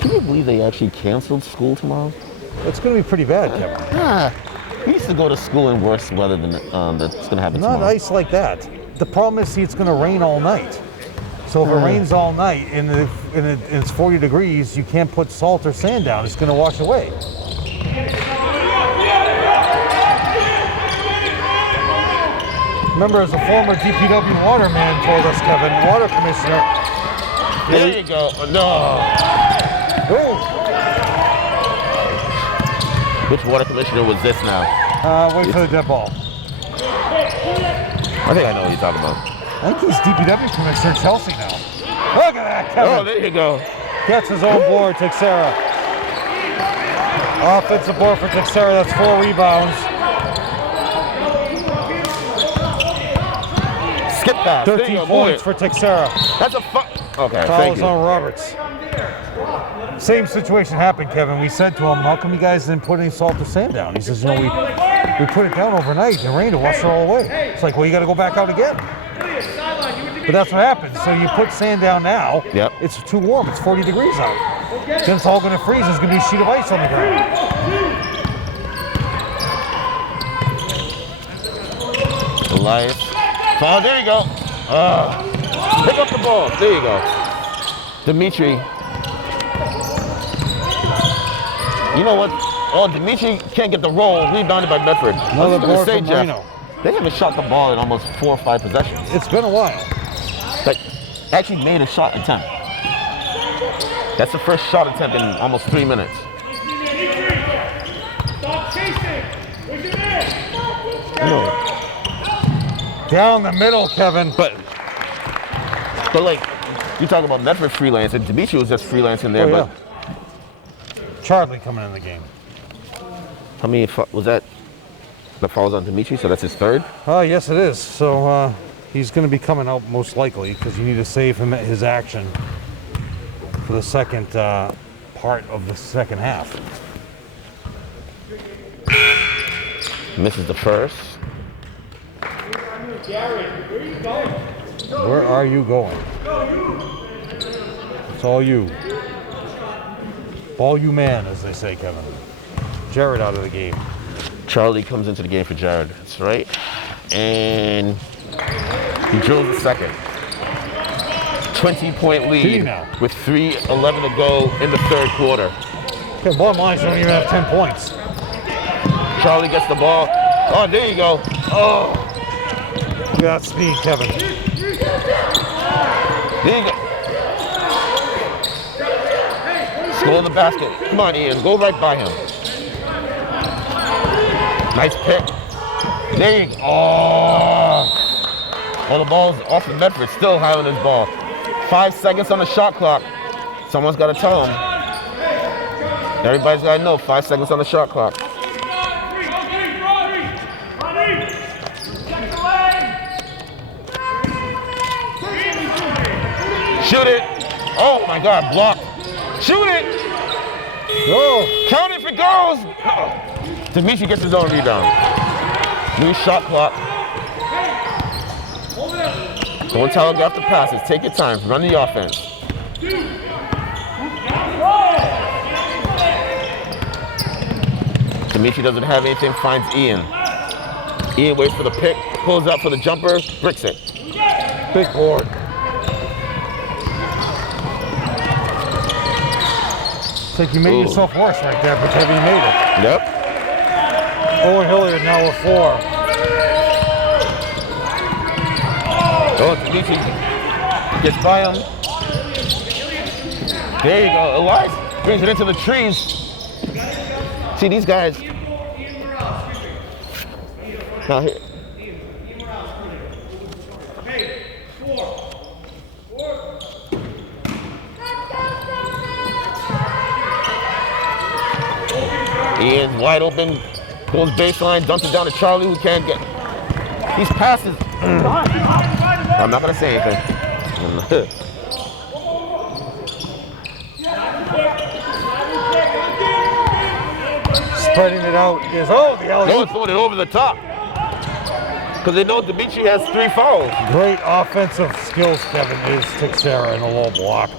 Can you believe they actually canceled school tomorrow? It's going to be pretty bad, Kevin. We used to go to school in worse weather than that's going to happen tomorrow. Not ice like that. The problem is, see, it's going to rain all night. So So if it rains all night and it's 40 degrees, you can't put salt or sand down. It's going to wash away. Remember, as a former DPW waterman told us, Kevin, water commissioner. There you go. No. Oh. Which water commissioner was this now? Wait for the dead ball. I think I know what you're talking about. I think he's DPW commissioner in Chelsea now. Look at that, Kevin. Oh, there you go. Gets his own board, Texera. Offensive board for Texera. That's 4 rebounds. Skip that. 13 points for Texera. That's a okay, Foul thank is you. on Roberts. Same situation happened, Kevin. We said to him, how come you guys didn't put any salt or sand down? He says, you know, we put it down overnight and rained to wash it all away. It's like, well, you got to go back out again. But that's what happens. So you put sand down now. Yep. It's too warm. It's 40 degrees out. Then it's all going to freeze. There's going to be a sheet of ice on the ground. Elias. Oh, there you go. Pick up the ball. There you go. Dimitri. You know what? Oh, Dimitri can't get the roll. Rebounded by Medford. Another board from Marino. They haven't shot the ball in almost 4 or 5 possessions. It's been a while. Like, actually made a shot attempt. That's the first shot attempt in almost 3 minutes. Down the middle, Kevin. But like, you talk about Medford freelancing. Dimitri was just freelancing there, Oh, but Charlie coming in the game. how many was that? The fouls on Dimitri, so that's his third? Yes, it is. So he's going to be coming out most likely because you need to save him his action for the second part of the second half. Misses the first. Where are you going? It's all you. Ball you man, as they say, Kevin. Jared out of the game. Charlie comes into the game for Jared. That's right. And he drills the second. 20-point lead with 3:11 to go in the third quarter. Okay, bottom line, don't even have 10 points. Charlie gets the ball. Oh, there you go. Oh. Look at that speed, Kevin. There you go. Score the basket. Come on, Ian. Go right by him. Nice pick. There you go. Oh. Well, the ball's off of Medford. Still Highlanders ball. 5 seconds on the shot clock. Someone's got to tell him. Everybody's got to know. 5 seconds on the shot clock. Shoot it. Oh, my God. Blocked. Shoot it. Oh. Count it if it goes. No. Dimitri gets his own rebound. New shot clock. Don't telegraph the passes. Take your time. Run the offense. Dimitri doesn't have anything. Finds Ian. Ian waits for the pick. Pulls up for the jumper. Bricks it. Big board. It's like you made yourself worse right there, but Kevin, you made it. Yep. Owen Hilliard now with 4. Oh, Dimitri gets by him. There you go. Elias brings it into the trees. See, these guys. Now here. Ian's wide open, goes baseline, dumps it down to Charlie, who can't get. These passes. I'm not gonna say anything. Spreading it out is the alley. No one's throwing it over the top. Because they know Dimitri has 3 fouls. Great offensive skills, Kevin, is Texera in a low block.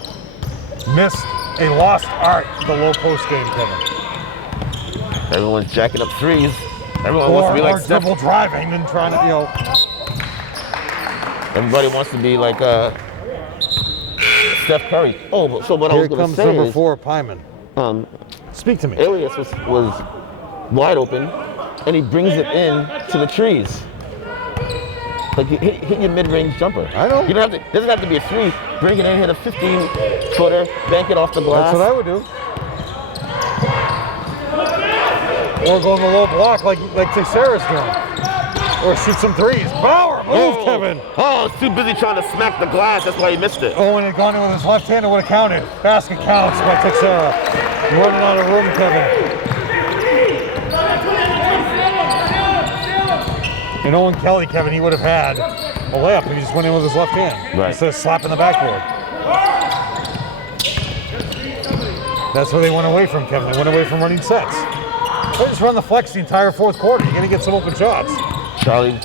Missed a lost art, the low post game, Kevin. Everyone's jacking up threes. Everyone wants to be like Steph. dribble driving and trying to, Everybody wants to be like Steph Curry. Oh, so what I Here was going to comes say number is, 4, Pyman. Speak to me. Elias was wide open, and he brings it in to the trees. Like hit your mid-range jumper. I know. You don't have to. Doesn't have to be a 3. Bring it in, hit a 15-footer, bank it off the glass. That's what I would do. Or go in the low block like Teixeira's doing. Or shoot some threes. Bauer, move, Kevin. Oh, he's too busy trying to smack the glass. That's why he missed it. Owen had gone in with his left hand, it would have counted. Basket counts by Teixeira. Running out of room, Kevin. And Owen Kelly, Kevin, he would have had a layup if he just went in with his left hand. Right. Instead of slapping the backboard. That's where they went away from, Kevin. They went away from running sets. They just run the flex the entire fourth quarter. You're going to get some open shots. Charlie,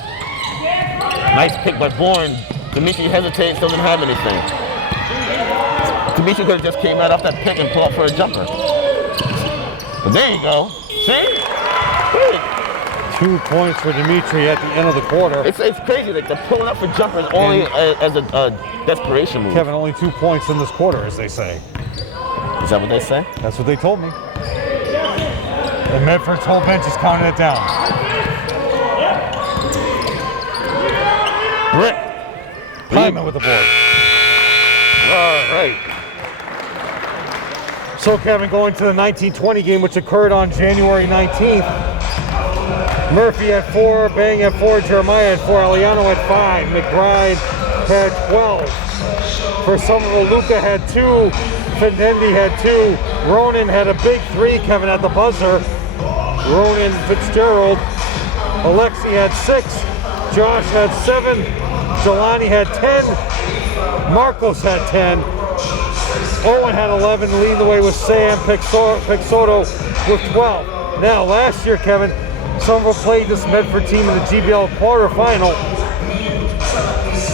nice pick by Bourne. Dimitri hesitates, doesn't have anything. Dimitri could have just came right off that pick and pulled up for a jumper. But there you go. See? 2 points for Dimitri at the end of the quarter. It's crazy. Like they're pulling up for jumpers only as a desperation move. Kevin, only 2 points in this quarter, as they say. Is that what they say? That's what they told me. And Medford's whole bench is counting it down. Brick. Hyman with the board. All right. So, Kevin, going to the 1920 game, which occurred on January 19th. Murphy had 4, Bang had 4, Jeremiah had 4, Aliano had 5, McBride had 12. For Somerville, Luca had 2, Findendi had 2, Ronan had a big 3, Kevin at the buzzer. Ronan Fitzgerald, Alexi had 6, Josh had 7, Jelani had 10, Marcos had 10, Owen had 11, leading the way with Sam Pixoto with 12. Now, last year, Kevin, Somerville played this Medford team in the GBL quarterfinal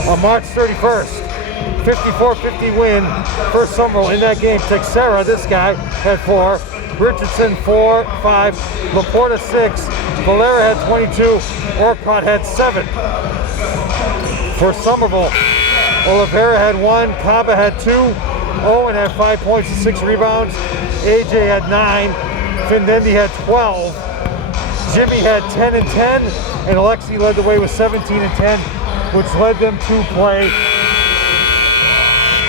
on March 31st. 54-50 win for Somerville. In that game, Teixeira, this guy, had 4. Richardson 4, 5. Laporta 6. Valera had 22. Orcott had 7. For Somerville, Oliveira had 1. Kaba had 2. Owen had 5 points and 6 rebounds. AJ had 9. Findendi had 12. Jimmy had 10 and 10, and Alexi led the way with 17 and 10, which led them to play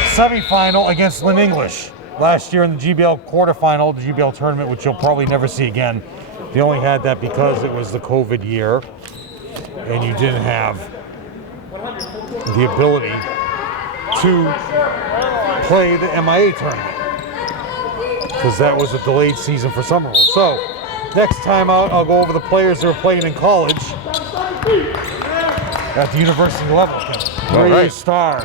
semifinal against Lynn English last year in the GBL quarterfinal, the GBL tournament, which you'll probably never see again. They only had that because it was the COVID year, and you didn't have the ability to play the MIA tournament because that was a delayed season for Somerville. So, next time out, I'll go over the players that are playing in college at the university level. All right. Stars.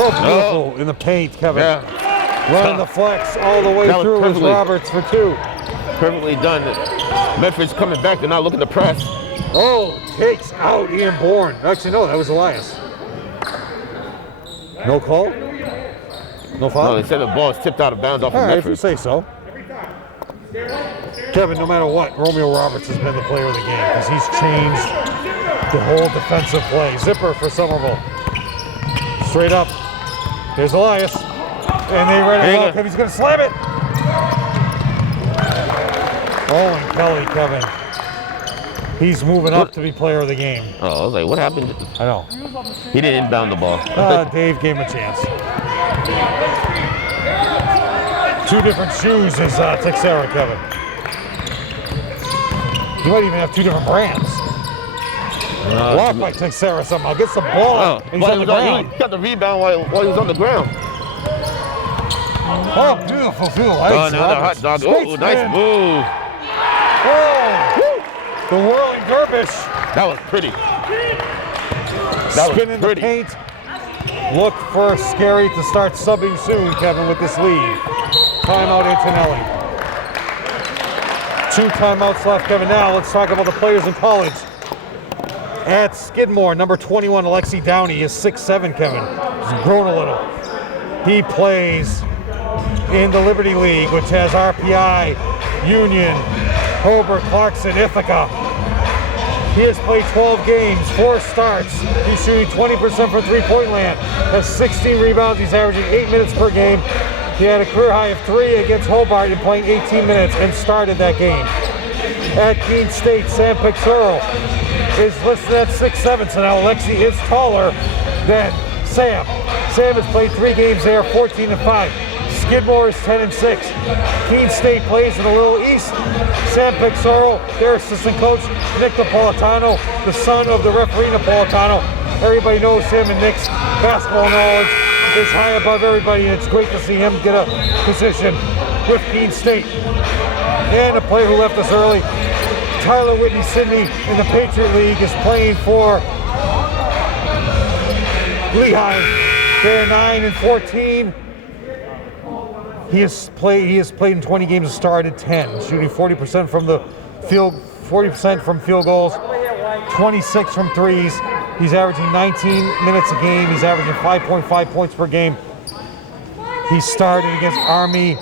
Oh, beautiful in the paint, Kevin. Yeah. Running the flex all the way through is Roberts for 2. Perfectly done. Medford's coming back. They're not looking to press. Oh, takes out Ian Bourne. Actually, no, that was Elias. No call? No foul? No, they said the ball is tipped out of bounds off All of right, if you Medford. say so. Kevin, no matter what, Romeo Roberts has been the player of the game because he's changed the whole defensive play. Zipper for Somerville. Straight up. There's Elias. And they ready to look. He's going to slam it. Owen Kelly, Kevin. He's moving up to be player of the game. Oh, I was like, what happened? I know. He didn't inbound the ball. Dave gave him a chance. 2 different shoes is Teixeira, Kevin. He might even have 2 different brands. Blocked by Teixeira somehow. Gets the ball. And he's on the ground. He got the rebound while he was on the ground. Oh, beautiful field. Oh, now the hot dog. Oh, nice move. Oh, the whirling dervish. That was pretty. That Spin was in pretty. the paint. Look for Scary to start subbing soon, Kevin, with this lead. Timeout, Antonelli. 2 timeouts left, Kevin. Now let's talk about the players in college. At Skidmore, number 21, Alexi Downey is 6'7", Kevin. He's grown a little. He plays in the Liberty League, which has RPI, Union, Hobart, Clarkson, Ithaca. He has played 12 games, 4 starts. He's shooting 20% from three-point land. Has 16 rebounds. He's averaging 8 minutes per game. He had a career high of 3 against Hobart in playing 18 minutes and started that game. At Keene State, Sam Pixoro is listed at 6'7", so now Alexi is taller than Sam. Sam has played 3 games there, 14-5. Skidmore is 10-6. Keene State plays in the Little East. Sam Pixoro, their assistant coach, Nick Napolitano, the son of the referee Napolitano. Everybody knows him, and Nick's basketball knowledge is high above everybody, and it's great to see him get a position with Keene State. And a player who left us early, Tyler Whitney Sidney in the Patriot League, is playing for Lehigh. They're 9-14. He has played in 20 games and started 10, shooting 40% from the field, 40% from field goals, 26 from threes. He's averaging 19 minutes a game. He's averaging 5.5 points per game. He started against Army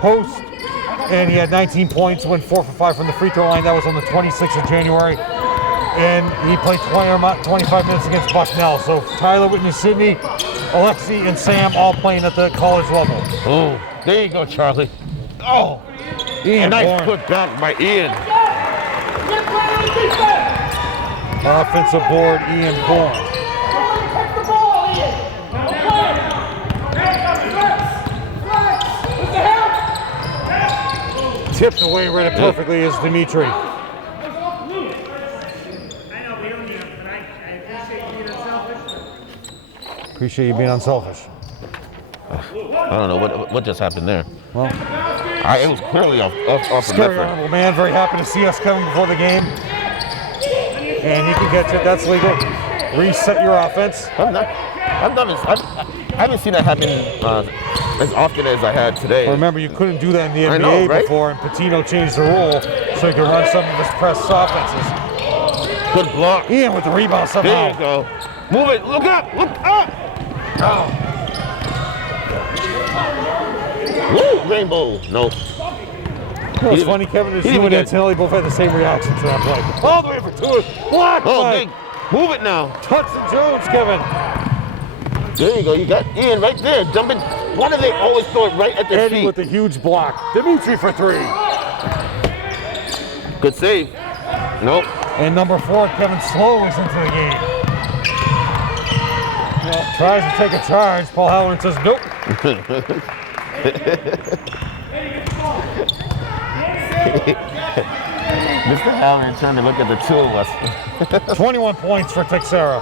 host, and he had 19 points, went 4 for 5 from the free throw line. That was on the 26th of January. And he played 25 minutes against Bucknell. So Tyler Whitney Sidney, Alexi, and Sam all playing at the college level. Oh, there you go, Charlie. Oh, Ian nice Bourne. put back by Ian. Offensive board, Ian Bourne. Tipped away, read it perfectly, is Dimitri. Appreciate you being unselfish. I don't know what just happened there. Well, It was clearly off the scary Medford. honorable man. Very happy to see us coming before the game. And he can catch it. That's legal. Reset your offense. I haven't seen that happen as often as I had today. Remember, you couldn't do that in the I NBA know, right? before, and Patino changed the rule so he could run some of his press offenses. Good block. Ian with the rebound somehow. There you go. Move it. Look up. Look up. Oh. Woo, rainbow. No. It's funny, Kevin and you and Antonelli both had the same reaction to that play. All the way for 2. Blocked by Move it now. Hudson Jones, Kevin. There you go. You got Ian right there. Dumping. Why do they always throw it right at their Eddie feet? with the huge block. Dimitri for 3. Good save. Nope. And number 4, Kevin Slow is into the game. Tries to take a charge. Paul Halloran says nope. Mr. Halloran trying to look at the 2 of us. 21 points for Texera.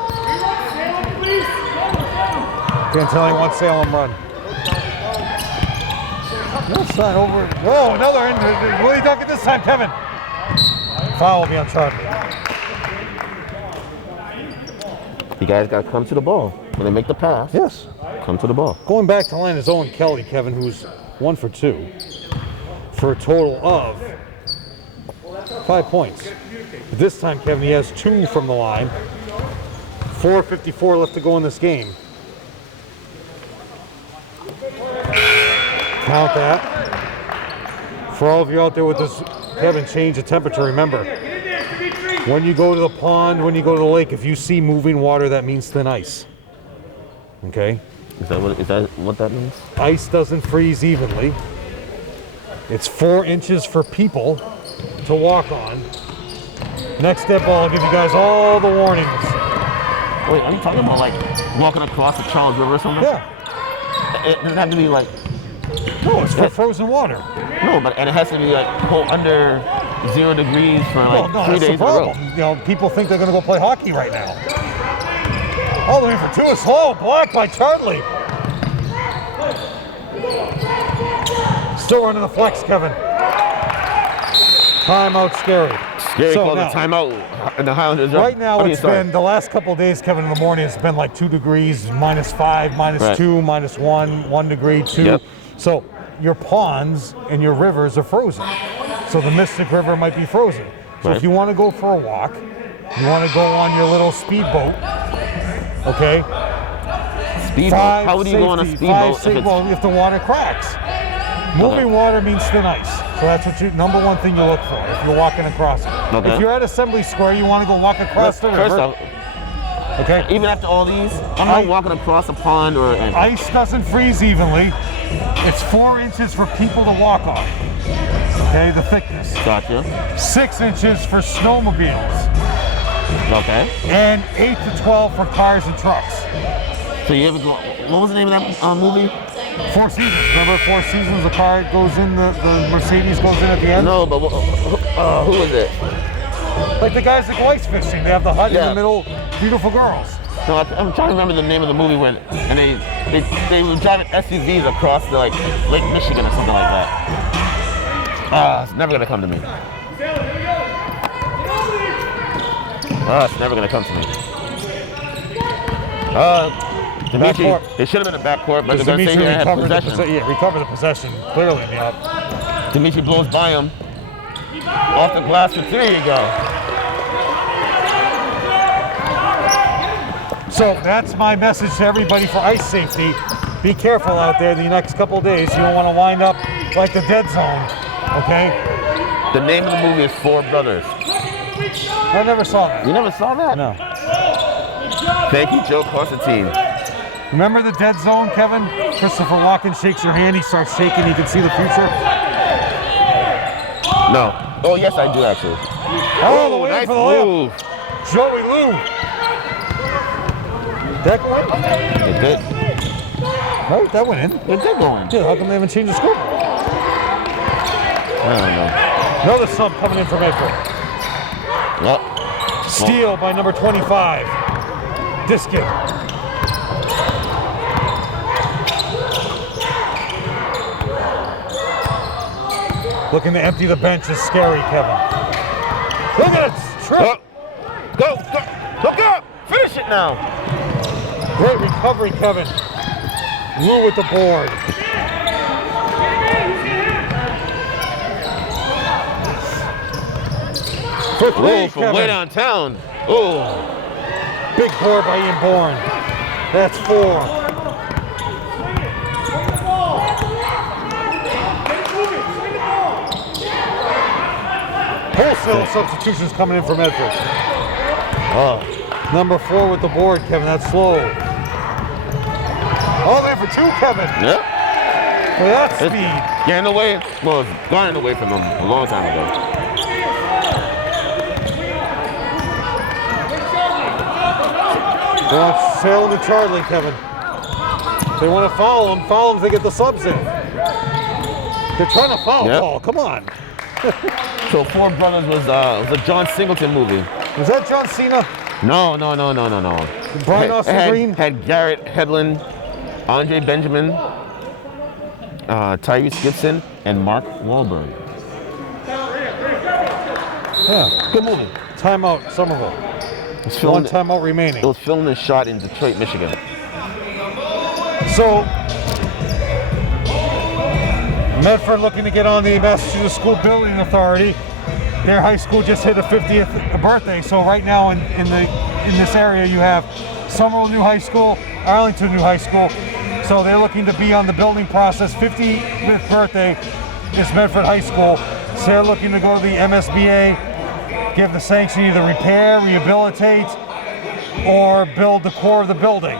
Can't tell you one Salem run. That's not over. Whoa, another. What are you talking this time, Kevin? Foul will be on Charlie. You guys got to come to the ball. When they make the pass, Yes. come to the ball. Going back to line is Owen Kelly, Kevin, who's 1 for 2 for a total of 5 points. But this time, Kevin, he has 2 from the line. 4:54 left to go in this game. Count that. For all of you out there with this, Kevin, change the temperature. Remember, when you go to the pond, when you go to the lake, if you see moving water, that means thin ice. Okay? Is that what that means? Ice doesn't freeze evenly. It's 4 inches for people to walk on. Next step, I'll give you guys all the warnings. Wait, are you talking about like walking across the Charles River or something? Yeah. It doesn't have to be like. No, it's for frozen water. No, but and it has to be like under 0 degrees for like 3 that's days the in a row. problem. You know, people think they're going to go play hockey right now. All the way for 2 is slow. Blocked by Charlie. Still running the flex, Kevin. Timeout scary. Scary So call the now- timeout in the Highlanders. Right now, it's been the last couple of days, Kevin, in the morning, it's been like 2 degrees, -5, -2, -1, 1 degree, 2. Yep. So your ponds and your rivers are frozen. So the Mystic River might be frozen. So Right. if you want to go for a walk, you want to go on your little speedboat, okay? Speedboat. How would you go on a speedboat? Well, if the water cracks. Moving water means thin ice. So that's what number one thing you look for if you're walking across it. Okay. If you're at Assembly Square, you want to go walk across the river. First off, okay. even after all these, I'm not walking across a pond or anything. Ice doesn't freeze evenly. It's 4 inches for people to walk on. Okay, the thickness. Gotcha. 6 inches for snowmobiles. Okay. And 8 to 12 for cars and trucks. So you ever go, what was the name of that movie? Four Seasons. Remember Four Seasons? The car goes in, the Mercedes goes in at the end? No, but who is it? Like the guys that go ice fishing. They have the hut in the middle, beautiful girls. No, I'm trying to remember the name of the movie when, and they were driving SUVs across the, like Lake Michigan or something like that. It's never gonna come to me. It's never gonna come to me. Dimitri, it should have been a backcourt, but they're gonna say he had possession. Recover the possession clearly in the up. Dimitri blows by him. Off the glass for 3 you go. So that's my message to everybody for ice safety. Be careful out there the next couple of days. You don't want to wind up like the dead zone, okay? The name of the movie is Four Brothers. I never saw that. You never saw that? No. Thank you, Joe Constantine. Remember the dead zone, Kevin? Christopher Walken shakes your hand, he starts shaking, you can see the future. No. Oh, yes, I do actually. Oh, the way nice for the move. layup. Joey Lou. That go in? It did. No, that went in. It did go in. Yeah, how come they haven't changed the score? I don't know. Another sub coming in from Medford. Yep. Steal by number 25. Diskin. Looking to empty the bench is scary, Kevin. Look at it! Trip. Go! Look up! Finish it now! Great recovery, Kevin. Lou with the board. For three, from Kevin. way downtown. Oh. Big board by Ian Bourne. That's 4. Wholesale substitutions coming in from Medford. Number 4 with the board, Kevin. That's slow. Oh, there for 2, Kevin. Yep. For that speed. Getting away. Well, it's gotten away from them a long time ago. They want Salem and Charlie, Kevin. They want to follow them to get the subs in. They're trying to foul Paul. Come on. So Four Brothers was a John Singleton movie. Was that John Cena? No. Brian Austin Green? Had Garrett Hedlund, Andre Benjamin, Tyrese Gibson, and Mark Wahlberg. Yeah. Good movie. Timeout, Somerville. One timeout remaining. It was filmed and shot in Detroit, Michigan. So, Medford looking to get on the Massachusetts School Building Authority. Their high school just hit a 50th birthday, so right now in this area you have Somerville New High School, Arlington New High School. So they're looking to be on the building process. 50th birthday is Medford High School. So they're looking to go to the MSBA, give the sanction, either repair, rehabilitate, or build the core of the building.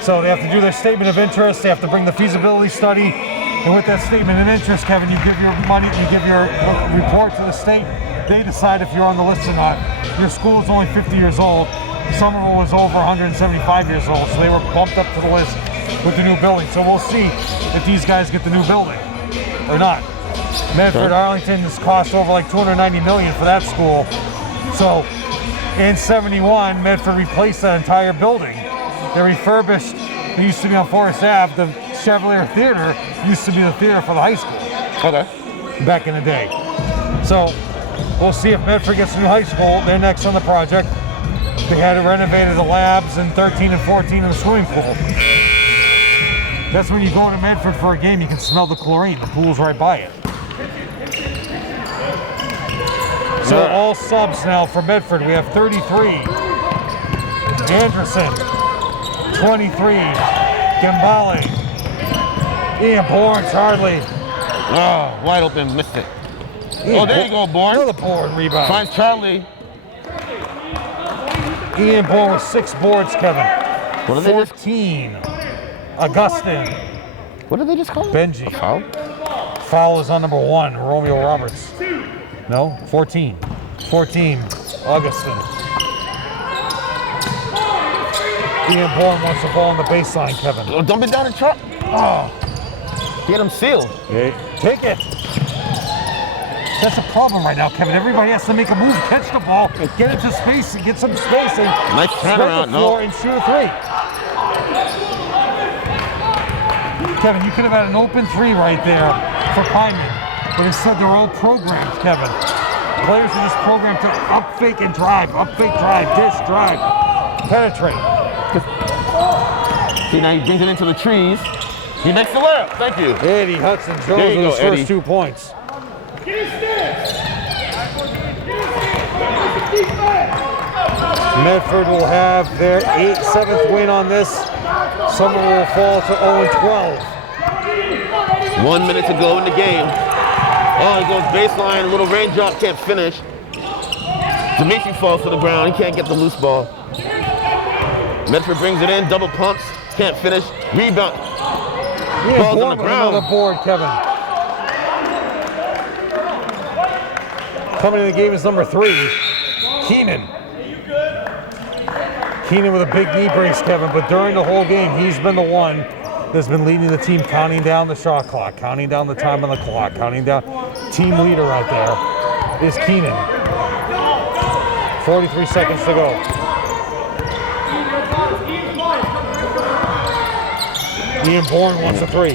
So they have to do their statement of interest, they have to bring the feasibility study, and with that statement of interest, Kevin, you give your money, you give your report to the state, they decide if you're on the list or not. Your school is only 50 years old, Somerville was over 175 years old, so they were bumped up to the list with the new building. So we'll see if these guys get the new building or not. Medford, Arlington has cost over like $290 million for that school. So in '71, Medford replaced that entire building. They refurbished, it used to be on Forest Ave, the Chevalier Theater used to be the theater for the high school. Okay. Back in the day. So we'll see if Medford gets a new high school. They're next on the project. They had renovated the labs in 13 and 14 in the swimming pool. That's when you go to Medford for a game, you can smell the chlorine. The pool's right by it. So all subs now for Medford. We have 33. Anderson. 23. Gambale. Ian Bourne, Charlie. Oh, wide open, missed it. Oh, there you go, Bourne. Another Bourne rebound. Finds Charlie. Ian Bourne with 6 boards, Kevin. What did they just? 14. Augustine. What did they just call it? Benji. A foul? Foul is on number 1, Romeo Roberts. No, 14. 14, Augustine. Ian Bourne wants the ball on the baseline, Kevin. Oh, dump it down and Charlie. Oh, get him sealed. Okay. Take it. That's a problem right now, Kevin. Everybody has to make a move, catch the ball, get into space, and get some space, and Nice turnaround, spread the floor and shoot a 3. Kevin, you could have had an open 3 right there for Pyman, but instead they're all programmed, Kevin. Players are just programmed to up fake and drive, dish, drive, penetrate. See, now he brings it into the trees. He makes the layup. Thank you. Eddie Hudson There Jones you with go, his Eddie. first 2 points. Medford will have their 7th win on this. Somerville will fall to 0-12. 1 minute to go in the game. Oh, he goes baseline, a little raindrop, can't finish. Dimitri falls to the ground, he can't get the loose ball. Medford brings it in, double pumps, can't finish. Rebound. Ball's on the ground. Another board, Kevin. Coming in the game is number 3, Keenan. Keenan with a big knee brace, Kevin, but during the whole game, he's been the one that's been leading the team, counting down the shot clock, counting down the time on the clock, counting down. Team leader out there is Keenan. 43 seconds to go. Ian Bourne wants a 3.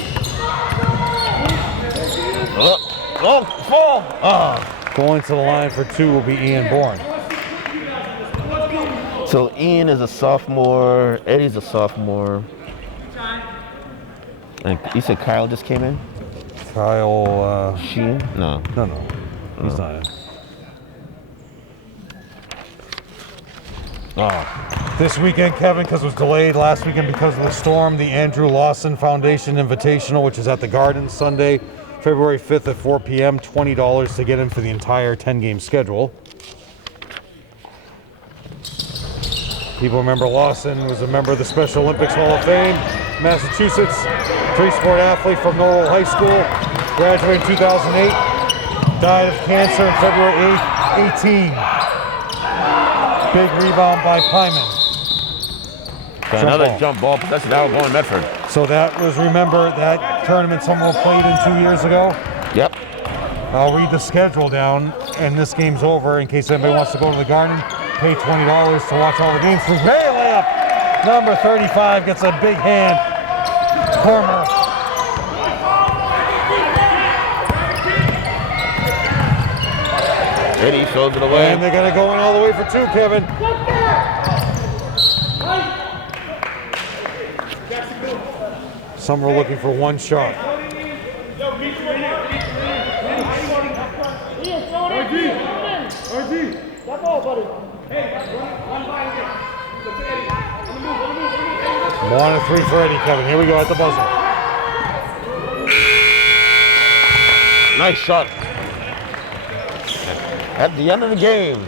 Oh, fall. Going to the line for 2 will be Ian Bourne. So Ian is a sophomore, Eddie's a sophomore. And you said Kyle just came in? Kyle, Sheen? No. no, he's not in. Oh, This weekend, Kevin, because it was delayed last weekend because of the storm, the Andrew Lawson Foundation Invitational, which is at the Garden Sunday, February 5th at 4 p.m., $20 to get in for the entire 10-game schedule. People remember Lawson was a member of the Special Olympics Hall of Fame, Massachusetts, 3-sport athlete from Norwell High School, graduated in 2008, died of cancer on February 8th, 18. Big rebound by Pyman. another jump ball possession, now going Medford. So that was, remember, that tournament someone played in 2 years ago? Yep. I'll read the schedule down, and this game's over in case anybody wants to go to the Garden. Pay $20 to watch all the games. For Ray layup, number 35 gets a big hand. Corner. Eddie throws it away. And they're going to go in all the way for 2, Kevin. Some are looking for 1 shot. One and 3 for Eddie, Kevin. Here we go at the buzzer. Nice shot. At the end of the game,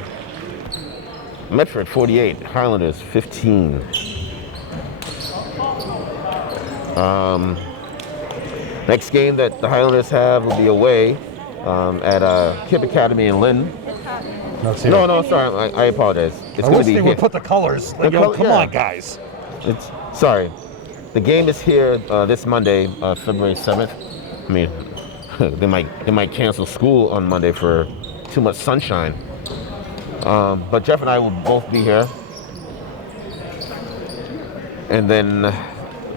Medford 48, Highlanders 15. Next game that the Highlanders have will be away at Kip Academy in Lynn. No, sorry, I apologize. It's going to be they here. would put the colors. Like, come on, guys. Sorry. The game is here this Monday, February 7th. I mean, they might cancel school on Monday for too much sunshine. But Jeff and I will both be here. And then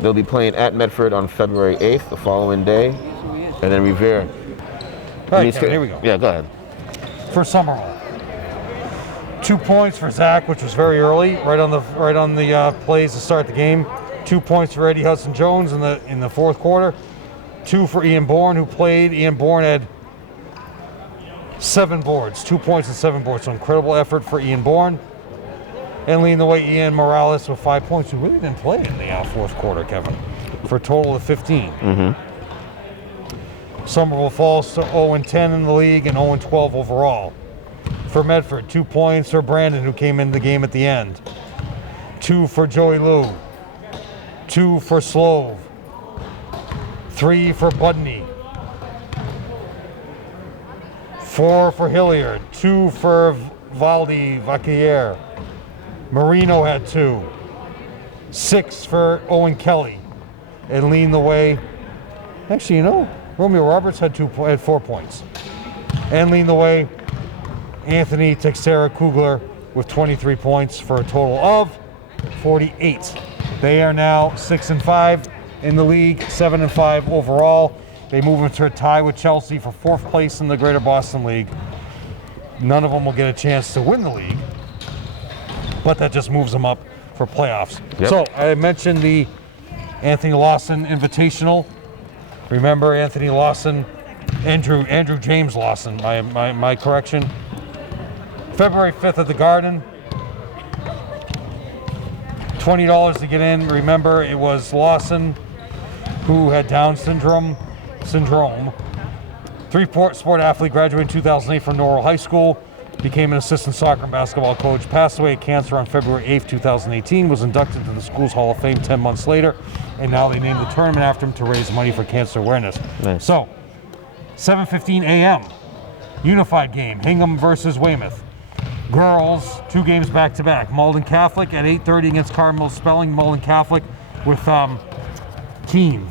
they'll be playing at Medford on February 8th, the following day. And then Revere. All right, Kevin, here we go. Yeah, go ahead. For Somerville. 2 points for Zach, which was very early, right on the plays to start the game. 2 points for Eddie Hudson Jones in the fourth quarter. 2 for Ian Bourne, who played. Ian Bourne had 7 boards, 2 points and 7 boards. So incredible effort for Ian Bourne. And leading the way, Ian Morales with 5 points, who really didn't play in the fourth quarter, Kevin, for a total of 15. Somerville falls to 0-10 in the league and 0-12 overall. For Medford, 2 points for Brandon, who came in the game at the end. 2 for Joey Lou. 2 for Slove. 3 for Budney. 4 for Hilliard. 2 for Valdi Vaquier. Marino had 2. 6 for Owen Kelly. And leading the way. Actually, you know, Romeo Roberts had 4 points. And leading the way, Anthony Texera Kugler with 23 points for a total of 48. They are now 6-5 in the league, 7-5 overall. They move into a tie with Chelsea for 4th place in the Greater Boston League. None of them will get a chance to win the league, but that just moves them up for playoffs. Yep. So I mentioned the Anthony Lawson Invitational. Remember Anthony Lawson, Andrew James Lawson, my correction. February 5th at the Garden. $20 to get in. Remember, it was Lawson who had Down syndrome. 3-sport athlete, graduated in 2008 from Norwell High School. Became an assistant soccer and basketball coach. Passed away of cancer on February 8th, 2018. Was inducted into the school's Hall of Fame 10 months later. And now they named the tournament after him to raise money for cancer awareness. Nice. So, 7:15 a.m. Unified game, Hingham versus Weymouth. Girls, 2 games back-to-back. Malden Catholic at 8:30 against Cardinal Spelling. Malden Catholic with Keene.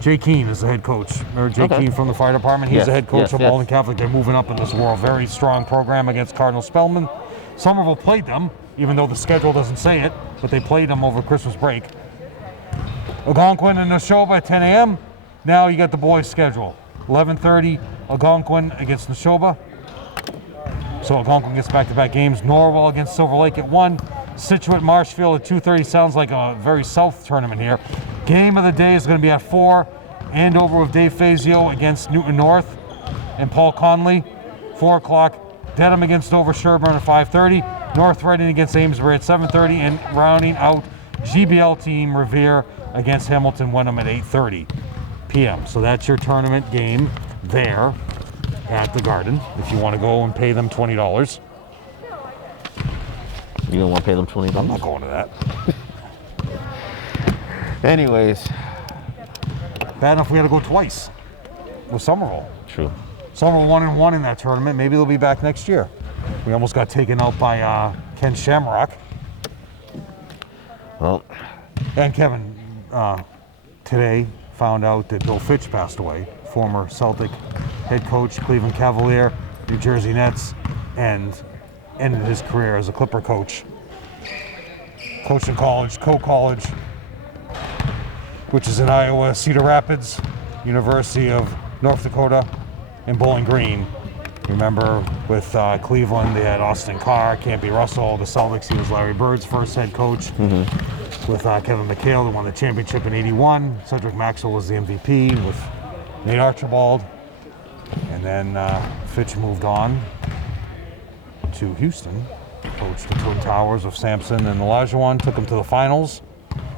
Jay Keene is the head coach. Remember Jay Keene from the fire department? He's the head coach of Malden Catholic. They're moving up in this world. Very strong program against Cardinal Spellman. Somerville played them, even though the schedule doesn't say it, but they played them over Christmas break. Algonquin and Neshoba at 10 a.m. Now you got the boys' schedule. 11:30, Algonquin against Neshoba. So Algonquin gets back-to-back games. Norwell against Silver Lake at 1. Situate Marshfield at 2:30. Sounds like a very south tournament here. Game of the day is going to be at 4. Andover with Dave Fazio against Newton North and Paul Conley. 4 o'clock. Dedham against Dover Sherburne at 5:30. North Reading against Amesbury at 7:30. And rounding out GBL team Revere against Hamilton Wenham at 8:30 p.m. So that's your tournament game there at the Garden, if you want to go and pay them $20. You don't want to pay them $20? I'm not going to that. Anyways. Bad enough we had to go twice with Somerville. True. Somerville 1-1 in that tournament. Maybe they'll be back next year. We almost got taken out by Ken Shamrock. Well. And Kevin today found out that Bill Fitch passed away, former Celtic head coach, Cleveland Cavalier, New Jersey Nets, and ended his career as a Clipper coach. Coached in college, co-college, which is in Iowa, Cedar Rapids, University of North Dakota, and Bowling Green. Remember with Cleveland, they had Austin Carr, Campy Russell. The Celtics, he was Larry Bird's first head coach. With Kevin McHale, who won the championship in '81. Cedric Maxwell was the MVP with Nate Archibald. And then Fitch moved on to Houston, coached the Twin Towers of Sampson and Olajuwon, took them to the finals.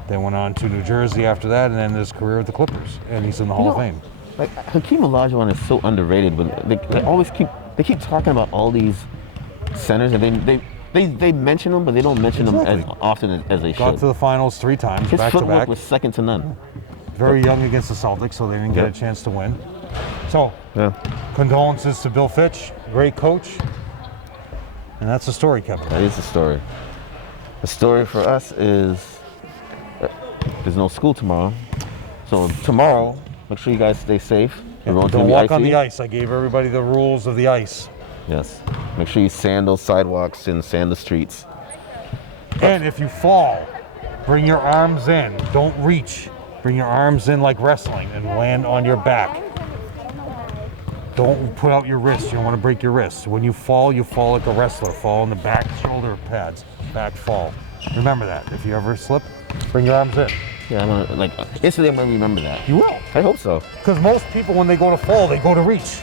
Then went on to New Jersey after that, and ended his career with the Clippers. And he's in the Hall of Fame. Like Hakeem Olajuwon is so underrated, but they always keep talking about all these centers, and they mention them, but they don't mention them as often as they should. Got to the finals 3 times, His back to footwork back. was second to none. Very young against the Celtics, so they didn't get a chance to win. So, condolences to Bill Fitch, great coach. And that's the story, Kevin. That is the story. The story for us is there's no school tomorrow. So tomorrow, make sure you guys stay safe. Don't walk on the ice. I gave everybody the rules of the ice. Yes. Make sure you sand those sidewalks and sand the streets. And if you fall, bring your arms in. Don't reach. Bring your arms in like wrestling and land on your back. Don't put out your wrist. You don't want to break your wrist. When you fall like a wrestler. Fall on the back shoulder pads. Back fall. Remember that. If you ever slip, bring your arms in. Yeah, instantly I'm gonna remember that. You will. I hope so. Because most people, when they go to fall, they go to reach.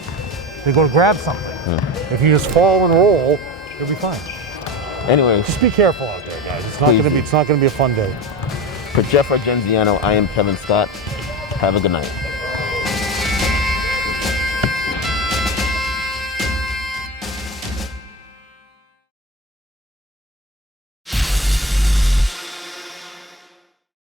They go to grab something. If you just fall and roll, you'll be fine. Anyway, just be careful out there, guys. It's not gonna be a fun day. For Jeff Argenziano, I am Kevin Scott. Have a good night.